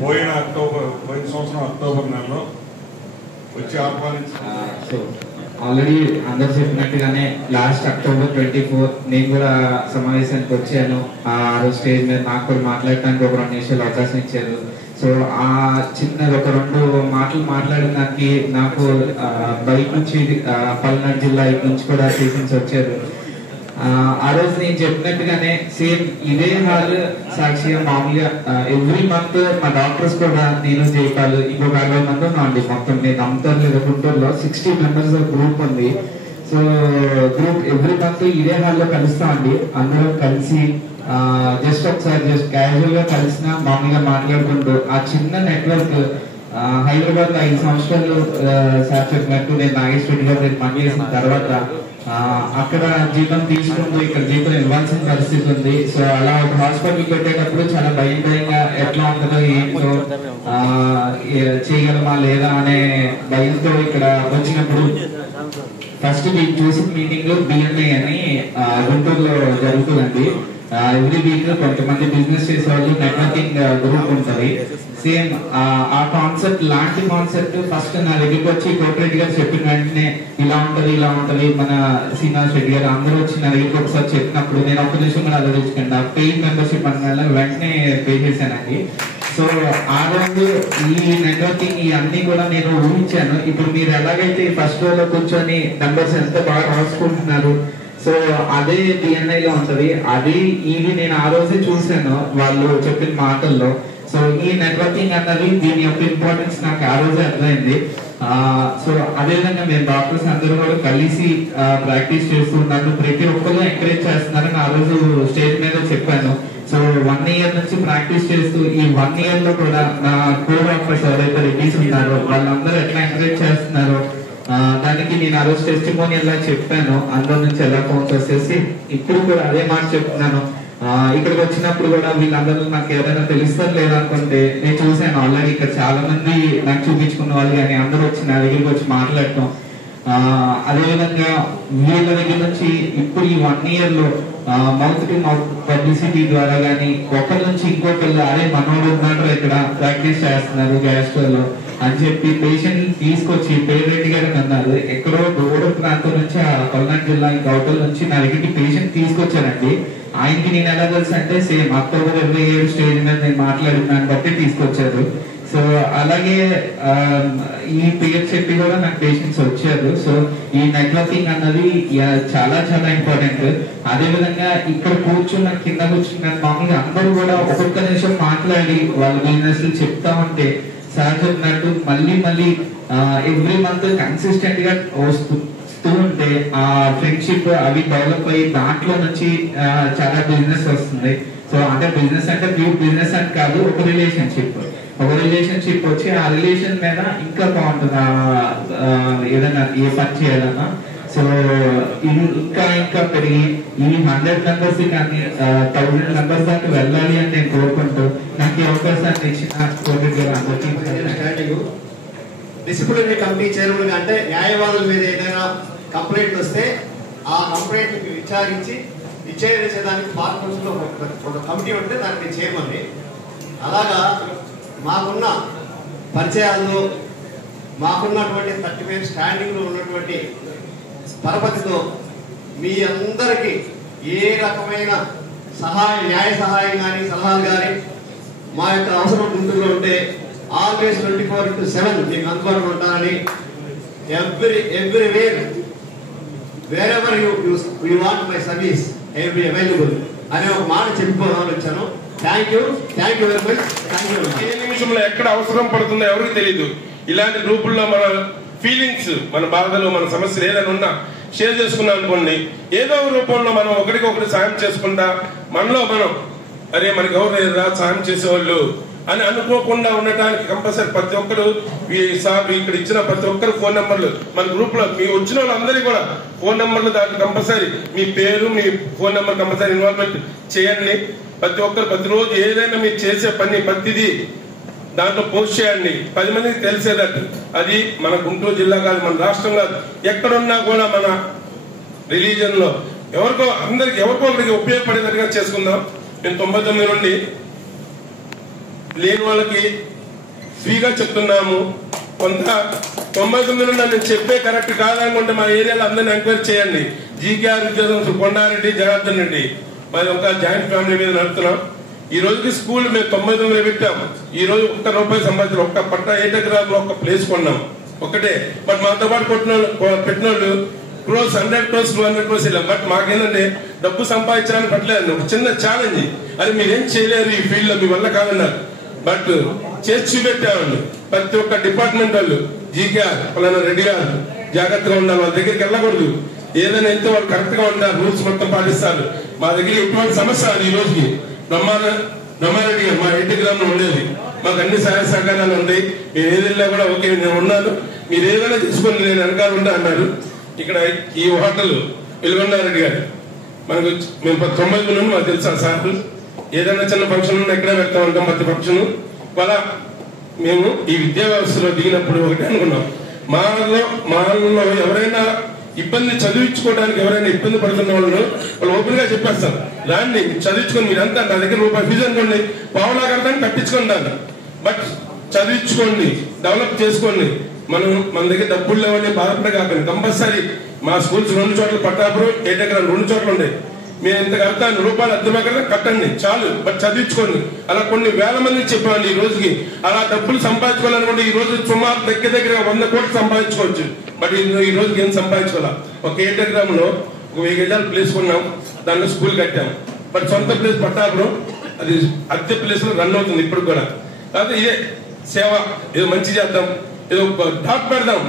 పోయిన సంవత్సరం అక్టోబర్ నెలలో వచ్చి ఆహ్వానించారు. ఆల్రెడీ అందరు చెప్పినట్టుగానే లాస్ట్ October 24 నేను కూడా సమావేశానికి వచ్చాను. ఆ రోజు స్టేజ్ మీద నాకు కూడా మాట్లాడటానికి ఒక 2 నిమిషాలు అవకాశం ఇచ్చారు. సో ఆ చిన్న ఒక 2 మాటలు మాట్లాడిన దానికి నాకు బయట నుంచి పల్నాడు జిల్లా నుంచి కూడా పేషెంట్స్ వచ్చారు. ఆ రోజు నేను చెప్పినట్టుగానే సేమ్ ఇదే హాల్ సాక్షిగా మామూలుగా ఎవ్రీ మంత్ మా డాక్టర్స్ కూడా నేను జైపాలు ఇంకొక 60 మంది ఉన్నాండి. మొత్తం నేను నమ్ముతారు లేదా గుంటూరులో 60 మెంబర్స్ గ్రూప్ ఉంది. సో గ్రూప్ ఎవ్రీ మంత్ ఇదే హాల్లో కలుస్తామండి. అందరూ కలిసి జస్ట్ ఒకసారి జస్ట్ క్యాజువల్ గా కలిసిన మామూలుగా మాట్లాడుకుంటూ ఆ చిన్న నెట్వర్క్ హైదరాబాద్ లో 5 సంవత్సరాలు సార్ చెప్పినట్టు నేను నాగేశ్వరి గారు నేను పనిచేసిన తర్వాత అక్కడ జీతం తీసుకుంటూ ఇక్కడ జీతం ఇవ్వాల్సిన పరిస్థితి ఉంది. సో అలా ఒక హాస్పిటల్ పెట్టేటప్పుడు చాలా భయంగా ఎట్లా ఉంటుందో ఏంటో చేయగలమా లేదా అనే భయంతో ఇక్కడ వచ్చినప్పుడు ఫస్ట్ మీకు చూసిన మీటింగ్ లో BNI అని గుంటూరులో జరుగుతుందండి. ఎవ్రీ వీక్ కొంతమంది బిజినెస్ చేసే వాళ్ళు నెట్వర్కింగ్ గ్రూప్ ఉంటుంది. సేమ్ ఆ కాన్సెప్ట్ లాంటి కాన్సెప్ట్ ఫస్ట్ నా దగ్గరికి వచ్చి కోటిరెడ్డి గారు చెప్పిన వెంటనే ఇలా ఉంటది మన శ్రీనివాస్ రెడ్డి గారు అందరూ వచ్చి నా దగ్గరికి ఒకసారి చెప్పినప్పుడు నేను ఒక్క నిమిషం కూడా ఆలోచించకండి ఆ పెయిడ్ మెంబర్షిప్ అన్న వెంటనే పే చేశానండి. సో ఆ రోజు ఈ నెట్వర్కింగ్ ఈ అన్ని కూడా నేను ఊహించాను. ఇప్పుడు మీరు ఎలాగైతే ఫస్ట్ రోలో కూర్చొని నంబర్స్ ఎంత బాగా రాసుకుంటున్నారు, సో అదే BNI లో ఉంటది. అది ఇది నేను ఆ రోజే చూసాను వాళ్ళు చెప్పిన మాటల్లో. సో ఈ నెట్వర్కింగ్ అన్నది దీని యొక్క ఇంపార్టెన్స్ నాకు ఆ రోజే అర్థమైంది. సో అదేవిధంగా మేము డాక్టర్స్ అందరూ కూడా కలిసి ప్రాక్టీస్ చేస్తూ నన్ను ప్రతి ఒక్కరు ఎంకరేజ్ చేస్తున్నారని ఆ రోజు స్టేజ్ మీద చెప్పాను. సో 1 year నుంచి ప్రాక్టీస్ చేస్తూ ఈ 1 year లో కూడా నా కో డాక్టర్స్ ఎవరైతే రెడ్డీస్ ఉన్నారో వాళ్ళందరూ ఎట్లా ఎంకరేజ్ చేస్తున్నారో దానికి నేను ఆ రోజు టెస్టిమోనియల్ లా చెప్పాను. అందరి నుంచి ఎలా ఫోన్స్ వచ్చేసి ఇప్పుడు కూడా అదే మాట చెప్తున్నాను. ఇక్కడికి వచ్చినప్పుడు కూడా వీళ్ళందరూ నాకు ఎవరైనా తెలుస్తారు లేదనుకుంటే నేను చూసాను ఆల్రెడీ ఇక్కడ చాలా మంది నాకు చూపించుకున్న వాళ్ళు కానీ అందరూ వచ్చి నా దగ్గరికి వచ్చి మాట్లాడటం. అదేవిధంగా వీళ్ళ దగ్గర నుంచి ఇప్పుడు ఈ 1 year లో మౌత్ టు మౌత్ పబ్లిసిటీ ద్వారా కానీ ఒకరి నుంచి ఇంకొకళ్ళు అరే మనోడు ఉన్నాడు ఇక్కడ ప్రాక్టీస్ చేస్తున్నారు గ్యాస్ట్రోలో అని చెప్పి పేషెంట్ తీసుకొచ్చి పేరెడ్డి గారు అన్నారు. ఎక్కడో దూర ప్రాంతం నుంచి ఆ పల్నాడు జిల్లా గౌటల నుంచి నా దగ్గరికి పేషెంట్ తీసుకొచ్చారండి. ఆయనకి నేను ఎలా తెలుసు అంటే సేమ్ అక్టోబర్ 27 స్టేజ్ మీద నేను మాట్లాడిన దాన్ని బట్టి తీసుకొచ్చారు. సో అలాగే ఈ పేరు చెప్పి కూడా నాకు పేషెంట్స్ వచ్చారు. సో ఈ నెట్వర్కింగ్ అన్నది చాలా చాలా ఇంపార్టెంట్. అదేవిధంగా ఇక్కడ కూర్చున్న కింద కూర్చున్న మామూలుగా అందరూ కూడా ఒక్కొక్క నిమిషం మాట్లాడి వాళ్ళ బిజినెస్ చెప్తా ఉంటే సార్ చెప్పినట్టు మళ్ళీ మళ్ళీ ఎవ్రీ మంత్ కన్సిస్టెంట్ గా వస్తూ ఉంటే ఆ ఫ్రెండ్షిప్ అవి డెవలప్ అయ్యి దాంట్లో నుంచి చాలా బిజినెస్ వస్తుంది. సో అంటే బిజినెస్ అంటే ప్యూర్ బిజినెస్ అని కాదు, ఒక రిలేషన్షిప్ వచ్చి ఆ రిలేషన్ మీద ఇంకా బాగుంటుంది ఏదైనా ఏ పని చేయాలన్నా. సో ఇంకా ఇంకా పెరిగి ఈ 100 members కానీ 1000 members దాకా వెళ్ళాలి అని నేను కోరుకుంటూ నాకు ఈ అవకాశాన్ని ఇచ్చిన కోవిడ్ అందరికీ. డిసిప్లినరీ కమిటీ చైర్మన్ అంటే న్యాయవాదుల మీద ఏదైనా కంప్లైంట్ వస్తే ఆ కంప్లైంట్ విచారించి విచారించేదానికి పార్లమెంట్లో ఒక కమిటీ ఉంటే దానికి చైర్మన్. అలాగా మాకున్న పరిచయాల్లో మాకున్నటువంటి 35 స్టాండింగ్లో ఉన్నటువంటి పరపతితో మీ అందరికీ ఏ రకమైన న్యాయ సహాయం కానీ సలహాలు కానీ మా యొక్క అవసరం గుంటూరులో ఉంటే ఆల్వేస్ 24/7 మీకు అందుబాటులో ఉంటానని everywhere wherever you want my service I will be available అనే ఒక మాట చెప్పిపోదామని వచ్చాను. Thank you very much. Thank you. ఏ నిమిషంలో ఎక్కడ అవసరం పడుతుందో ఎవరికి తెలియదు. ఇలాంటి గ్రూపుల్లో మన ఫీలింగ్స్, మన బాధలు, మన సమస్యలు ఏదైనా ఉన్నా షేర్ చేసుకున్నాం అనుకోండి, ఏదో రూపంలో మనం ఒకరికొకరు సాయం చేసుకుంటా మనలో మనం అరే మనకి ఎవరు లేదురా సాయం చేసేవాళ్ళు అని అనుకోకుండా ఉండటానికి కంపల్సరీ ప్రతి ఒక్కరు సార్ ఇక్కడ ఇచ్చిన ప్రతి ఒక్కరు ఫోన్ నెంబర్లు మన గ్రూప్ లో మీ వచ్చిన వాళ్ళందరికీ కూడా ఫోన్ నెంబర్లు దాంట్లో కంపల్సరీ మీ పేరు మీ ఫోన్ నెంబర్ కంపల్సరీ ఇన్వాల్వ్మెంట్ చేయండి. ప్రతి ఒక్కరు ప్రతిరోజు ఏదైనా మీరు చేసే పని ప్రతిదీ దాంట్లో పోస్ట్ చేయండి, 10 మందికి తెలిసేటట్టు. అది మన గుంటూరు జిల్లా కాదు, మన రాష్ట్రం కాదు, ఎక్కడున్నా కూడా మన రిలీజన్ లో ఎవరికో ఒకరికి ఉపయోగపడేటట్టుగా చేసుకుందాం. మేము 99 నుండి లేని వాళ్ళకి ఫ్రీగా చెప్తున్నాము. కొంత 99 నుండి నేను చెప్పే కరెక్ట్ కాదనుకుంటే మా ఏరియాలో అందరినీ ఎంక్వైరీ చేయండి. జీకేఆర్ ఉద్యోగం కొండారెడ్డి, జనార్దన్ రెడ్డి, మాది ఒక జాయింట్ ఫ్యామిలీ మీద నడుపుతున్నాం. ఈ రోజుకి స్కూల్ మేము 99 పెట్టాం. ఈ రోజు ₹1 సంపాదించారు. ఒక్క పట్ట 8 ఎకరాల్లో ఒక ప్లేస్ కొన్నాం ఒకటే. బట్ మాతో పాటు పెట్టిన వాళ్ళు క్రోర్స్, 100 crores 200 crores ఇలా. బట్ మాకేంటంటే డబ్బు సంపాదించడానికి పట్టలేదు. ఒక చిన్న ఛాలెంజ్, అది మీరేం చేయలేరు ఈ ఫీల్డ్ లో, మీ వల్ల కాదన్నారు. బట్ చేసి చూపెట్టామండి. ప్రతి ఒక్క డిపార్ట్మెంట్ వాళ్ళు జీకేఆర్ పలానా రెడ్డి గారు జాగ్రత్తగా ఉండాలి, వాళ్ళ దగ్గరికి వెళ్ళకూడదు, ఏదైనా వెళ్తే వాళ్ళు కరెక్ట్ గా ఉంటారు, రూల్స్ మొత్తం పాటిస్తారు. మా దగ్గర ఎటువంటి సమస్య ఈ రోజుకి బ్రహ్మారెడ్డి గారు మా 8 గ్రామంలో ఉండేది. మాకు అన్ని సహాయ సహకారాలు ఉన్నాయి. మేము ఏదైనా కూడా ఓకే నేను ఉన్నాను, మీరు ఏదైనా తీసుకొని నేను వెనకాల ఉంటా అన్నారు. ఇక్కడ ఈ హోటల్ వెలుగొండారెడ్డి గారు మనకు మేము 90 నుండి మాకు తెలుసా సార్, ఏదైనా చిన్న ఫంక్షన్ ఉన్నా ఎక్కడే పెడతా ఉంటాం. ప్రతి ఫంక్షన్ వాళ్ళ మేము ఈ విద్యా వ్యవస్థలో దిగినప్పుడు ఒకటి అనుకున్నాం, మాలో ఎవరైనా ఇబ్బంది చదివించుకోవడానికి ఎవరైనా ఇబ్బంది పడుతున్న వాళ్ళు ఓపెన్ గా చెప్పేస్తారు, రాండి చదివించుకొని మీరంతా నా దగ్గర రూపాయి ఫీజు అనుకోండి, పావులా కడతాను కట్టించుకుంటాను, బట్ చదివించుకోండి, డెవలప్ చేసుకోండి. మన దగ్గర డబ్బులు లేవని బాధపడే కాకండి. కంపల్సరీ మా స్కూల్స్ 2 చోట్ల పట్టాపురం 8 ఎకరాలు 2 చోట్ల ఉన్నాయి. మేము ఇంత కడతాను రూపాయలు అర్థమయ్యే కట్టండి చాలు, బట్ చదివించుకోండి. అలా కొన్ని వేల మందికి చెప్పామండి. ఈ రోజుకి అలా డబ్బులు సంపాదించుకోవాలనుకుంటే ఈ రోజు సుమారు దగ్గర 100 కోట్లు సంపాదించుకోవచ్చు. బట్ ఈ రోజుకి ఏం సంపాదించుకోవాలా? ఒక 8 ఎకరంలో ఒక 1000 గజాల ప్లేస్ కొన్నాం, దాంట్లో స్కూల్ కట్టాం. బట్ సొంత ప్లేస్ పట్టాపురం, అది అద్దె ప్లేస్ లో రన్ అవుతుంది ఇప్పుడు కూడా. కాబట్టి ఇదే సేవ, ఏదో మంచి చేద్దాం. ఏదో డాట్ పెడదాం,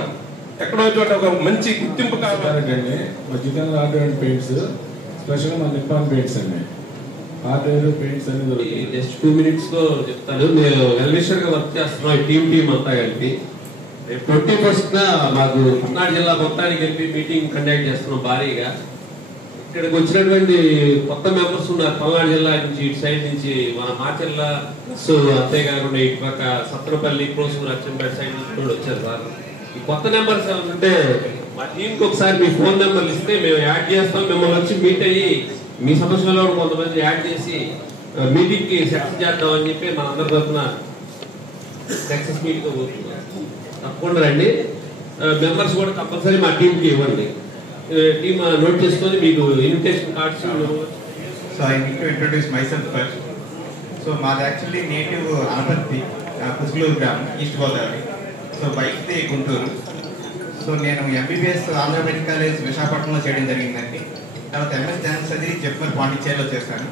ఎక్కడో చోట ఒక మంచి గుర్తింపు కావాలి. మధ్యకాలం హార్డ్వేర్ పెయింట్స్ స్పెషల్ మన నిప్పాన్ పెయింట్స్ అండి. హార్డ్వేర్ పెయింట్స్ అనేది జస్ట్ 2 minutes లో చెప్తాను. మేము వెల్విషర్ గా వర్క్ చేస్తున్నాం టీం అంతా కలిపి. 21st మాకు పల్నాడు జిల్లా మొత్తానికి కలిపి మీటింగ్ కండక్ట్ చేస్తున్నాం భారీగా. ఇక్కడికి వచ్చినటువంటి కొత్త మెంబర్స్ ఉన్నారు పల్నాడు జిల్లా నుంచి, ఇటు సైడ్ నుంచి మన మాచెల్ల, సో అంతేకాకుండా ఇటు పక్క సత్రపల్లి, క్రోసూరు, అచ్చంపేట సైడ్ నుంచి కూడా వచ్చారు సార్. ఈ కొత్త నెంబర్స్ ఏమంటే మా టీంకి ఒకసారి మీ ఫోన్ నెంబర్లు ఇస్తే మేము యాడ్ చేస్తాం, మిమ్మల్ని వచ్చి మీట్ అయ్యి మీ సమస్యలో కొంతమంది యాడ్ చేసి మీటింగ్ కి సక్సెస్ చేద్దాం అని చెప్పి మన అందరి తరఫున సక్సెస్ మీట్ తో పోతున్నాం. తప్పకుండా రండి. మెంబర్స్ కూడా కంపల్సరీ మా టీంకి ఇవ్వండి. టీమ్ నోట్ చేసుకొని మీకు invitation cards. So I need to introduce myself first. So మాది యాక్చువల్లీ నేటివ్ అనపర్తి, కుసులూరు గ్రామం, ఈస్ట్ గోదావరి. సో బైక్ది గుంటూరు. సో నేను ఎంబీబీఎస్ ఆంధ్ర మెడికల్ కాలేజ్ విశాఖపట్నంలో చేయడం జరిగిందండి. తర్వాత ఎంఎస్ జనరల్ సర్జరీ జెఫ్మర్ పాండిచేరిలో చేశాను.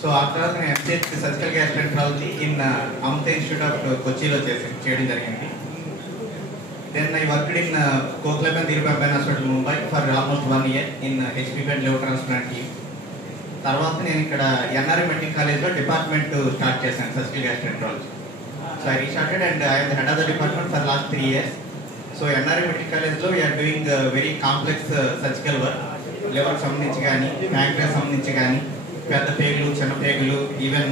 సో ఆ తర్వాత నేను MCH surgical gastroenterology in Amrita institute of కొచ్చిలో చేయడం జరిగింది. Then I worked in Koklaban Dirubamban Hospital, Mumbai for almost 1 year in HP bed liver transplant team. తర్వాత నేను ఇక్కడ ఎన్ఆర్ఐ మెడికల్ కాలేజ్లో డిపార్ట్మెంట్ స్టార్ట్ చేశాను, surgical gastroenterology. So I restarted and I'm the head of the department for last 3 years. So NRI medical కాలేజ్లో we're doing very complex surgical work. లివర్కి సంబంధించి కానీ, pancreas సంబంధించి కానీ, పెద్ద పేగులు, చిన్న పేగులు, ఈవెన్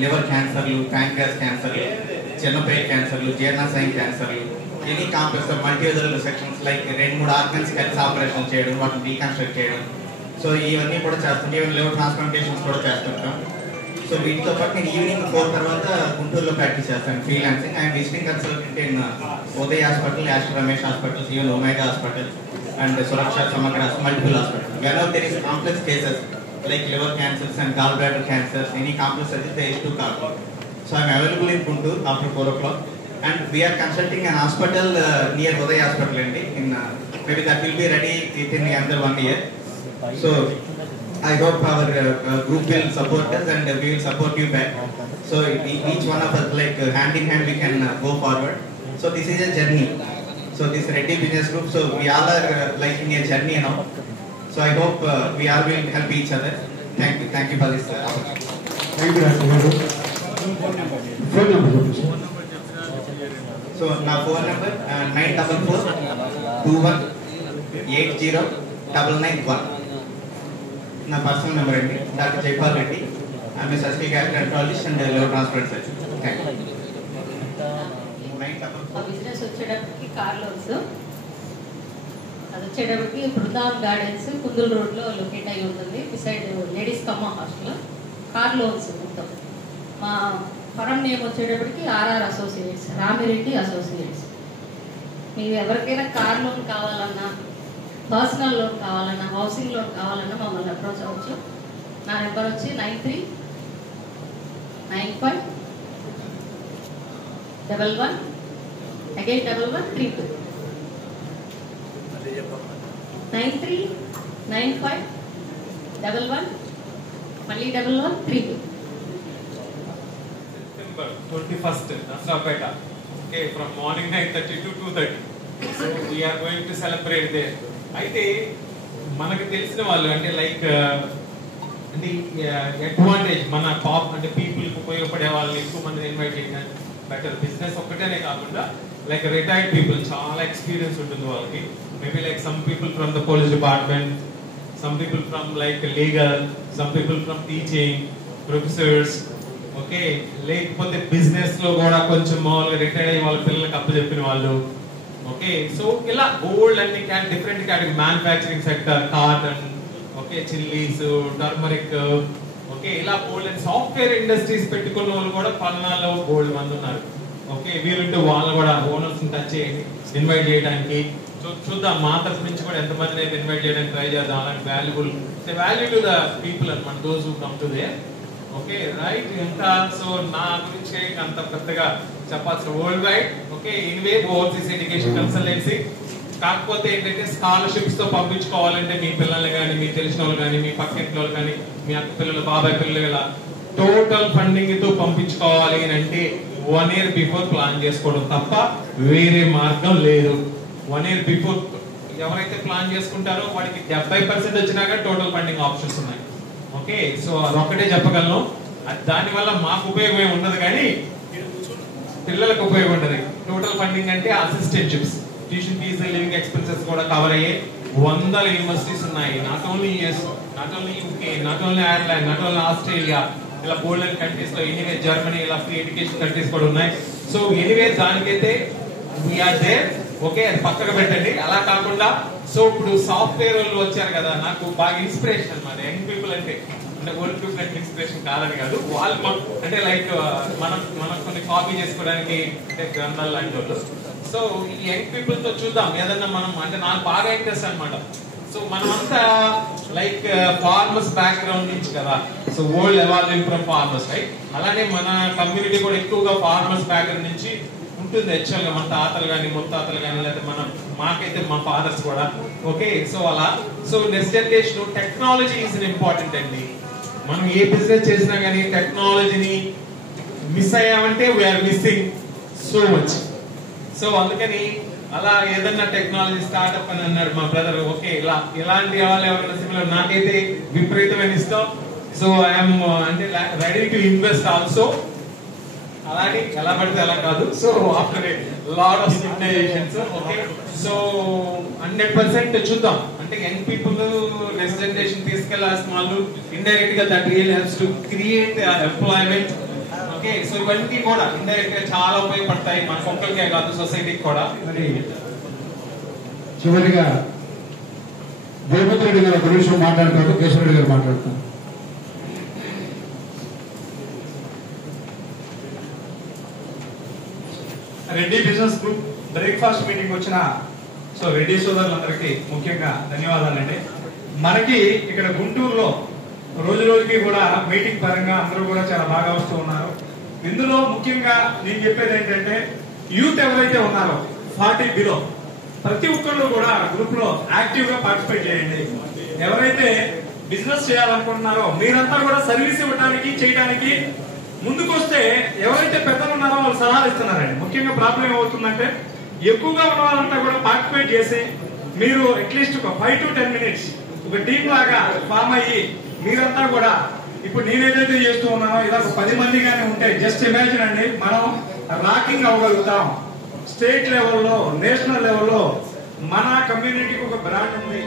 లివర్ క్యాన్సర్లు, ప్యాంక్రియాస్ క్యాన్సర్లు, చిన్నపేగు క్యాన్సర్లు, జీర్ణాశయం క్యాన్సర్లు, any complex multivisceral sections like 2-3 organs కలిసి ఆపరేషన్ చేయడం, వాటిని రీకన్స్ట్రక్ట్ చేయడం. సో ఇవన్నీ కూడా చేస్తుంటాం. ఈవెన్ లివర్ ట్రాన్స్ప్లాంటేషన్స్ కూడా చేస్తుంటాం. సో వీటితో పాటు నేను ఈవినింగ్ 4 తర్వాత గుంటూరులో ప్రాక్టీస్ చేస్తాను freelancing. I'm visiting consultant in Uday hospital, Aster Ramesh hospital, even Omega hospital and Suraksha Samagra multiple hospital. Whenever there is complex cases like liver cancers and gallbladder cancers, any complex surgery, they used to call. So I am available in Guntur after 4 o'clock, and we are consulting an hospital near Uday Hospital in maybe that will be ready within another 1 year. So I hope our group will support us and we will support you back. So each one of us, like hand in hand, we can go forward. So this is a journey. So this Reddy Business Group, so we all are liking a journey now. So I hope we all will help each other. Thank you for this. Thank you, Dr. Phone number. So now phone number 944-21-80-991. నా personal number అండి. Doctor Jaipal Reddy. ఆమె surgical gastroenterologist and liver transplant surgeon. Thank you. Business వచ్చేటప్పటికి car loans, అది వచ్చేటప్పటికి Brindavan gardens Kunduru రోడ్లో locate అయి ఉంటుంది. Beside ladies కమ్మ hostel. Car loans మొత్తం. మా ఫరం నేమ్ వచ్చేటప్పటికి ఆర్ఆర్ అసోసియేట్స్, రామిరెడ్డి అసోసియేట్స్. మీరు ఎవరికైనా కార్ లోన్ కావాలన్నా, పర్సనల్ లోన్ కావాలన్నా, హౌసింగ్ లోన్ కావాలన్నా మమ్మల్ని అప్రోచ్ అవ్వచ్చు. నా నెంబర్ వచ్చి 939511 again 1132 939511 మళ్ళీ 1132. September 21st, Nasrapeta. Okay, from morning 9:30 to 2:30. So we are going to celebrate there. అయితే మనకు తెలిసిన వాళ్ళు అంటే లైక్ అంటే అడ్వాంటేజ్ మన పాప్ అంటే పీపుల్కి ఉపయోగపడే వాళ్ళని ఎక్కువ మందిని ఇన్వైట్ చేయడం బెటర్. బిజినెస్ ఒక్కటేనే కాకుండా లైక్ రిటైర్డ్ పీపుల్, చాలా ఎక్స్పీరియన్స్ ఉంటుంది వాళ్ళకి. Maybe like some people from the police department, some people from like legal, some people from teaching, professors. Okay, లేకపోతే బిజినెస్ లో కూడా కొంచెం మామూలుగా రిటైర్డ్ అయ్యి వాళ్ళ పిల్లలకి అప్పచెప్పిన వాళ్ళు. ఓకే, సో ఇలా ఓల్డ్ అన్ని different category, manufacturing sector, cotton, okay, chillies, turmeric, okay, ఇలా ఓల్డ్ అండ్ సాఫ్ట్వేర్ ఇండస్ట్రీస్ పెట్టుకున్న వాళ్ళు కూడా పల్నాడులో ఓల్డ్ మంది ఉన్నారు. ఓకే, వీరుంటే వాళ్ళు కూడా ఓనర్స్ టచ్ చేయండి, ఇన్వైట్ చేయడానికి. చూద్దాం మా తరఫు నుంచి కూడా ఎంతమందిని అయితే ఇన్వైట్ చేయడానికి ట్రై చేద్దాం. అలాంటి వాల్యూ టు ద పీపుల్ అనమాట, those who come to there. Okay, right. ఇంకా సో నా గురించి అంత పెద్దగా చెప్పాల్సిన వరల్డ్ వైడ్. ఓకే, ఇన్వే ఓవర్సీస్ ఎడ్యుకేషన్ కన్సల్టెన్సీ. కాకపోతే ఏంటంటే స్కాలర్షిప్స్ తో పంపించుకోవాలంటే మీ పిల్లలు కానీ, మీ తెలిసిన వాళ్ళు కానీ, మీ పక్కింటి వాళ్ళు కానీ, మీ అక్క పిల్లలు, బాబాయ్ పిల్లలు ఇలా టోటల్ ఫండింగ్ తో పంపించుకోవాలి అని అంటే 1 year బిఫోర్ ప్లాన్ చేసుకోవడం తప్ప వేరే మార్గం లేదు. 1 year బిఫోర్ ఎవరైతే ప్లాన్ చేసుకుంటారో వాడికి 70% వచ్చినాక టోటల్ ఫండింగ్ ఆప్షన్స్ ఉన్నాయి. ఓకే, సో అదొక్కటే చెప్పగలను. దాని వల్ల మాకు ఉపయోగం ఏమి ఉండదు, కానీ పిల్లలకు ఉపయోగం ఉండదు. టోటల్ ఫండింగ్ అంటే assistantships, tuition fee, living expenses కూడా కవర్ అయ్యే 100 యూనివర్సిటీస్ ఉన్నాయి. Not only US, not only UK, not only Ireland, not only Australia, ఇలా గోల్డెన్ కంట్రీస్ లో ఎనీవే జర్మనీ, ఇలా ఫ్రీ ఎడ్యుకేషన్ కంట్రీస్ కూడా ఉన్నాయి. సో ఎనీవే దానికైతే వీఆర్ దేర్. ఓకే, అది పక్కకు పెట్టండి. అలా కాకుండా సో ఇప్పుడు సాఫ్ట్వేర్ వాళ్ళు వచ్చారు కదా, నాకు బాగా ఇన్స్పిరేషన్ అన్నమాట. యంగ్ పీపుల్ అంటే ఓల్డ్ పీపుల్ అంటే ఇన్స్పిరేషన్ కాదని కాదు, వాళ్ళు అంటే లైక్ మనం కొన్ని కాపీ చేసుకోవడానికి అంటే గ్రంథాలు లాంటి వాళ్ళు. సో ఈ యంగ్ పీపుల్ తో చూద్దాం ఏదన్నా మనం, అంటే నాకు బాగా ఇంట్రెస్ట్ అనమాట. సో మనమంతా లైక్ ఫార్మర్స్ బ్యాక్గ్రౌండ్ నుంచి కదా, so world evolving from farmers, right? అలానే మన కమ్యూనిటీ కూడా ఎక్కువగా ఫార్మర్స్ బ్యాక్గ్రౌండ్ నుంచి ఉంటుంది. యాక్చువల్గా మన తాతలు కానీ ముత్తాతలు కానీ, లేదా మాకైతే మా ఫాదర్స్ కూడా. ఓకే, సో అలా so next generation technology is important అండి. మనం ఏ బిజినెస్ చేసినా కానీ టెక్నాలజీని మిస్ అయ్యామంటే we're missing so much. So అందుకని అలా ఏదన్నా టెక్నాలజీ స్టార్ట్అప్ అని అన్నాడు మా బ్రదర్. ఓకే, ఇలాంటి వాళ్ళు ఎవరైనా సిమిలర్, నాకైతే విపరీతమైన ఇష్టం. సో ఐఎమ్ అంటే రెడీ టు ఇన్వెస్ట్ ఆల్సో. అలాగే ఎలా పడితే అలా కాదు. సో ఆఫ్టర్ లాట్ ఆఫ్ సిగ్నైజేషన్స్. ఓకే, సో 100% చూద్దాం. అంటే యంగ్ పీపుల్ నెక్స్ట్ జనరేషన్ తీసుకెళ్లాల్సిన వాళ్ళు ఇండైరెక్ట్ గా that real helps to create employment. Okay, so ఇవన్నీ కూడా ఇండైరెక్ట్ గా చాలా ఉపయోగపడతాయి మన ఒక్కరికే కాదు, సొసైటీకి కూడా. చివరిగా భూపతి రెడ్డి గారు ఒక నిమిషం మాట్లాడుతారు, కేశవరెడ్డి గారు మాట్లాడతారు. Reddy business group breakfast meeting వచ్చిన సో రెడ్డి సోదరులందరికీ ముఖ్యంగా ధన్యవాదాలండి. మనకి ఇక్కడ గుంటూరులో రోజు రోజుకి కూడా మీటింగ్ పరంగా అందరూ కూడా చాలా బాగా వస్తూ ఉన్నారు. ఇందులో ముఖ్యంగా నేను చెప్పేది ఏంటంటే, యూత్ ఎవరైతే ఉన్నారో 40 బిలో ప్రతి ఒక్కళ్ళు కూడా గ్రూప్ లో యాక్టివ్ గా పార్టిసిపేట్ చేయండి. ఎవరైతే బిజినెస్ చేయాలనుకుంటున్నారో మీరంతా కూడా సర్వీస్ ఇవ్వడానికి చేయడానికి ముందుకు వస్తే, ఎవరైతే పెద్దలు ఉన్నారో వాళ్ళు సలహాలు ఇస్తున్నారండి. ముఖ్యంగా ప్రాబ్లం ఏమవుతుందంటే, ఎక్కువగా ఉన్న వాళ్ళంతా కూడా పార్టిసిపేట్ చేసి మీరు అట్లీస్ట్ ఒక 5 to 10 minutes ఒక టీం లాగా ఫామ్ అయ్యి మీరంతా కూడా ఇప్పుడు నేనేదైతే చేస్తూ ఉన్నానో ఇలా ఒక 10 మంది గానీ ఉంటే జస్ట్ ఇమాజిన్ అండి, మనం రాకింగ్ అవ్వగలుగుతాం. స్టేట్ లెవెల్లో, నేషనల్ లెవెల్లో మన కమ్యూనిటీకి ఒక బ్రాండ్ ఉంది.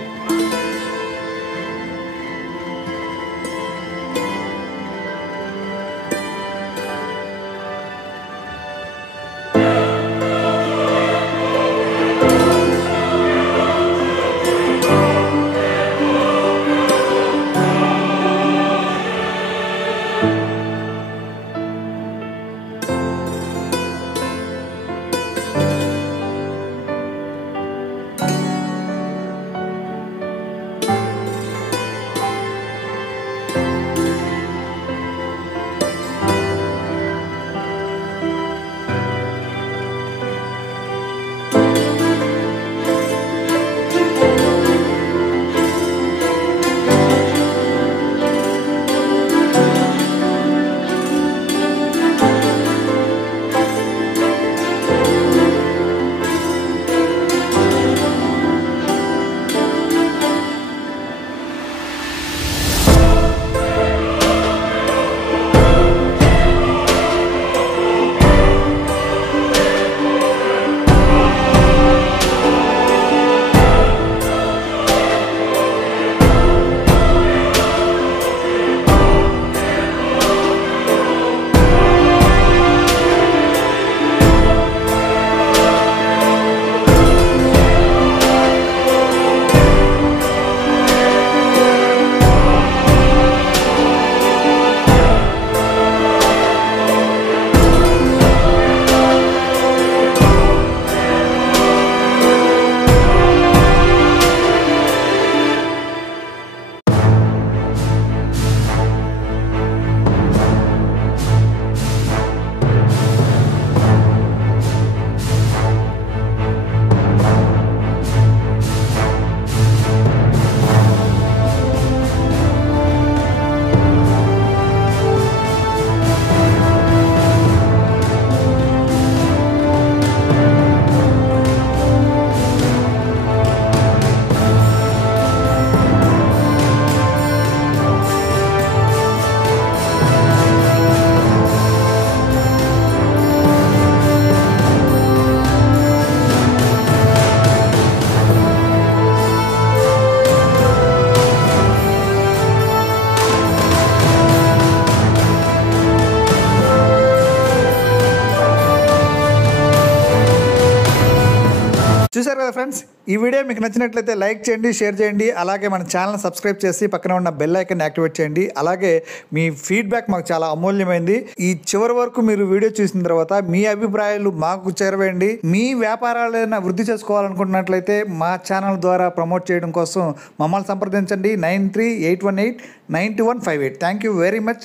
చూశారు కదా ఫ్రెండ్స్, ఈ వీడియో మీకు నచ్చినట్లయితే లైక్ చేయండి, షేర్ చేయండి, అలాగే మన ఛానల్ సబ్స్క్రైబ్ చేసి పక్కన ఉన్న బెల్ ఐకాన్ యాక్టివేట్ చేయండి. అలాగే మీ ఫీడ్బ్యాక్ మాకు చాలా అమూల్యమైంది. ఈ చివరి వరకు మీరు వీడియో చూసిన తర్వాత మీ అభిప్రాయాలు మాకు చేరవేయండి. మీ వ్యాపారాలైనా వృద్ధి చేసుకోవాలనుకుంటున్నట్లయితే మా ఛానల్ ద్వారా ప్రమోట్ చేయడం కోసం మమ్మల్ని సంప్రదించండి 9381892158. Thank you very much.